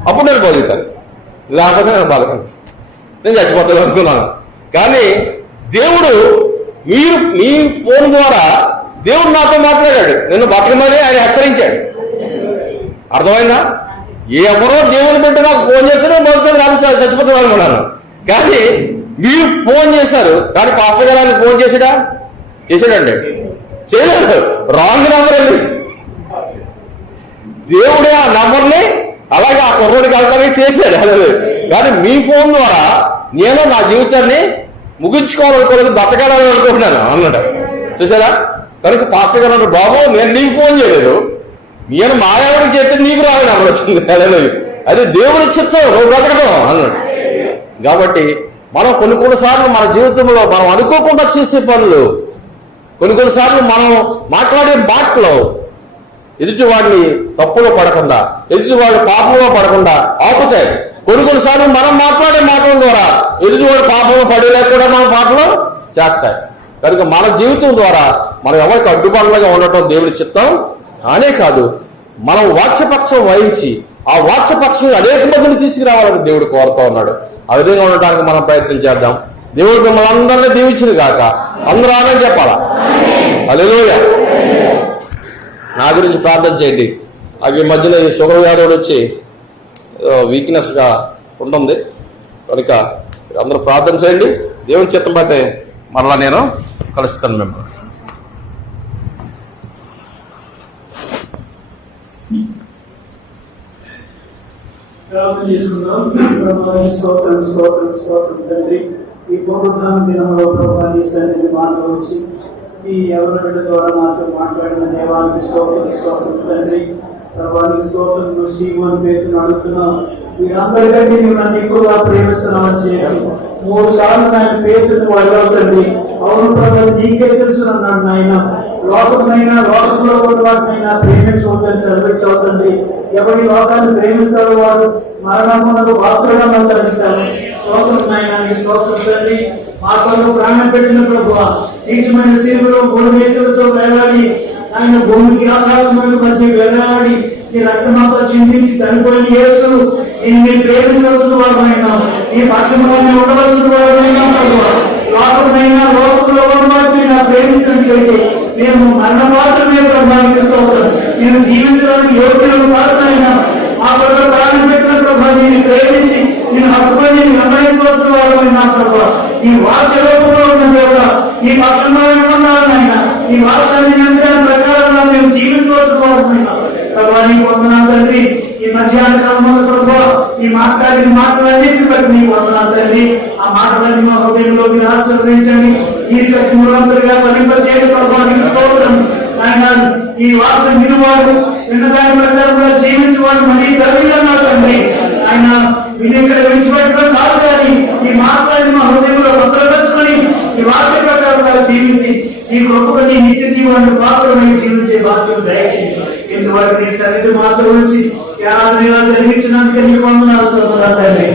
అప్పుడు నేను బతుకుతాను, లేకపోతే నేను బతకను, నేను చచ్చిపోతాను అనుకున్నాను. కానీ దేవుడు మీ ఫోన్ ద్వారా దేవుడు నాతో మాట్లాడాడు, నిన్ను బతకమని ఆయన హెచ్చరించాడు. అర్థమైందా? ఎవరో దేవుని బిడ్డ నాకు ఫోన్ చేస్తే నేను బతుకుతాను, నాకు చచ్చిపోతాను అనుకున్నాను. కానీ మీరు ఫోన్ చేశారు, కానీ పాస్టర్ గారు ఆయన ఫోన్ చేశాడండి, చేయలేదు, రాంగ్ నెంబర్ అండి. దేవుడే ఆ నంబర్ని అలాగే ఆ కుర్రోడికి వెళ్తానే చేశాడు. కానీ మీ ఫోన్ ద్వారా నేను నా జీవితాన్ని ముగించుకోవాలనుకోలేదు, బతకాలని అనుకుంటున్నాను అన్నాడు. చూసారా? కనుక పాస్టర్ గారు అన్నాడు, బాబు నేను నీకు ఫోన్ చేయలేదు, నేను మాయావుడికి చేస్తే నీకు రావాలి నెంబర్ వచ్చింది. అది దేవుడి చిత్తం, నువ్వు బ్రతకడం అన్నాడు. కాబట్టి మనం కొన్నిసార్లు మన జీవితంలో మనం అనుకోకుండా చేసే పనులు, కొన్నిసార్లు మనం మాట్లాడే మాటలు ఎదుటివాడిని తప్పులో పడకుండా, ఎదుటివాడి పాపంలో పడకుండా ఆపుతాయి. కొన్నిసార్లు మనం మాట్లాడే మాటల ద్వారా ఎదుటివాడి పాపంలో పడేలా కూడా మన మాటలు చేస్తాయి. కనుక మన జీవితం ద్వారా మనం ఎవరికి అడ్డుబాటుగా ఉండటం దేవుడి చిత్తం కానే కాదు. మనం వాక్యపక్షం వహించి ఆ వాక్యపక్షం అనేక మందిని తీసుకురావాలని దేవుడు కోరుతూ ఉన్నాడు. ఆ విధంగా ఉండటానికి మనం ప్రయత్నం చేద్దాం. దేవుడు మిమ్మల్ని అందరినీ దీవించింది కాక అందరూ ఆమె చెప్పాలా? హల్లెలూయా. నా గురించి ప్రార్థన చేయండి. ఈ మధ్యలో ఈ షుగర్ వ్యాధి వచ్చి వీక్నెస్ గా ఉంటుంది కనుక అందరూ ప్రార్థన చేయండి. దేవుని చిత్తం బట్టి మరలా నేను కలుస్తాను మిమ్మల్ని. ప్రార్థన చేసుకుందాం. స్తోత్రం తండ్రి, ఈ పునరుద్ధాన దినంలో ప్రభావి సన్నిధి మాతో వచ్చి ఈ ఎవరి బిడ్డ ద్వారా మాతో మాట్లాడిన దేవానికి స్తోత్రం తండ్రి. ప్రభావికి స్తోత్రం. సీమోను పేతును అడుగుతున్నాం, వీరందరికంటే నువ్వు నన్ను ఎక్కువగా ప్రేమిస్తున్నామని చెప్పి 3 సార్లు నాయన పేతును అడగవుతండి. అవును ప్రభు, నీకే తెలుసు అన్నాడు నాయన. లోకమైనా లోకంలో ఉన్న వాటినైనా ప్రేమించవద్దని సెలవిచ్చవుతండి. ఎవరి లోకాన్ని ప్రేమిస్తారో వారు మరణమునకు పాత్రగా తగ్గిస్తారు. స్తోత్రం నాయన, నీ స్తోత్రం తండ్రి. మా కొరకు ప్రాణం పెట్టిన ప్రభువా, నీచమైన శిలువలో 3 మేకలతో వేలాడి ఆయన భూమికి ఆకాశముల మధ్య వేలాడి నీ రక్తమాత చిందించి చనిపోయిన యేసు, నేను ప్రేమించవలసిన వారమైనా, ఈ పక్షంలోనే ఉండవలసిన వారమైనా ప్రభువా, లోకమైనా లోకంలో ఉన్న ప్రేమించినట్లయితే మేము మరణ మాత్రమే ప్రభావితం స్తోత్రం. నేను జీవించడానికి యోగ్యులను కారణమైనా మా కొరకు ప్రాణం పెట్టిన ప్రభావ, నేను ప్రేమించి నేను హక్కుని నేను గమనించవలసిన వారమైనా ప్రభావ, ఈ వాక్యలోకంలో ఉన్న దేవత ఈ పక్షంలో ఉన్నారనైనా ఈ వాక్యాన్ని ప్రకారంగా మేము జీవించవలసిన వారమైనా ప్రభావ, నీకు వందనాలు తండ్రి. ఈ మధ్యాహ్న కాలంలో ప్రభావ ఈ మాట్లాడిన మాటలన్నింటిని బట్టి నీకు వందనాలు తండ్రి. ఆ మాటలన్నీ మా హృదయంలోకి ఆశీర్వదించండి. ఈ మూలంతరుగా ఫలింపచేయడం ప్రభావ, నీకు స్తోత్రం. ఆయన ఈ వార్త వినువాడు విన్నదాని ప్రకారంగా జీవించేవాడు మరీ ధైర్యంగా తండ్రి. ఆయన వినిక్కడ విడిచిపెట్టడం కాదు, కానీ ఈ మాట్లాడి మా హృదయంలో భద్రపరుచుకొని ఈ వార్త ప్రకారంగా జీవించి ఈ గొప్పగా నీ నిత్య జీవాన్ని పాత్రమై జీవించే బాధ్యత దయచేయండి. ఇంతవరకు నీ సన్నిధి మాత్రం నుంచి ఆరాధన జరిగించినందుకే నీకు వందనాలు తండ్రి.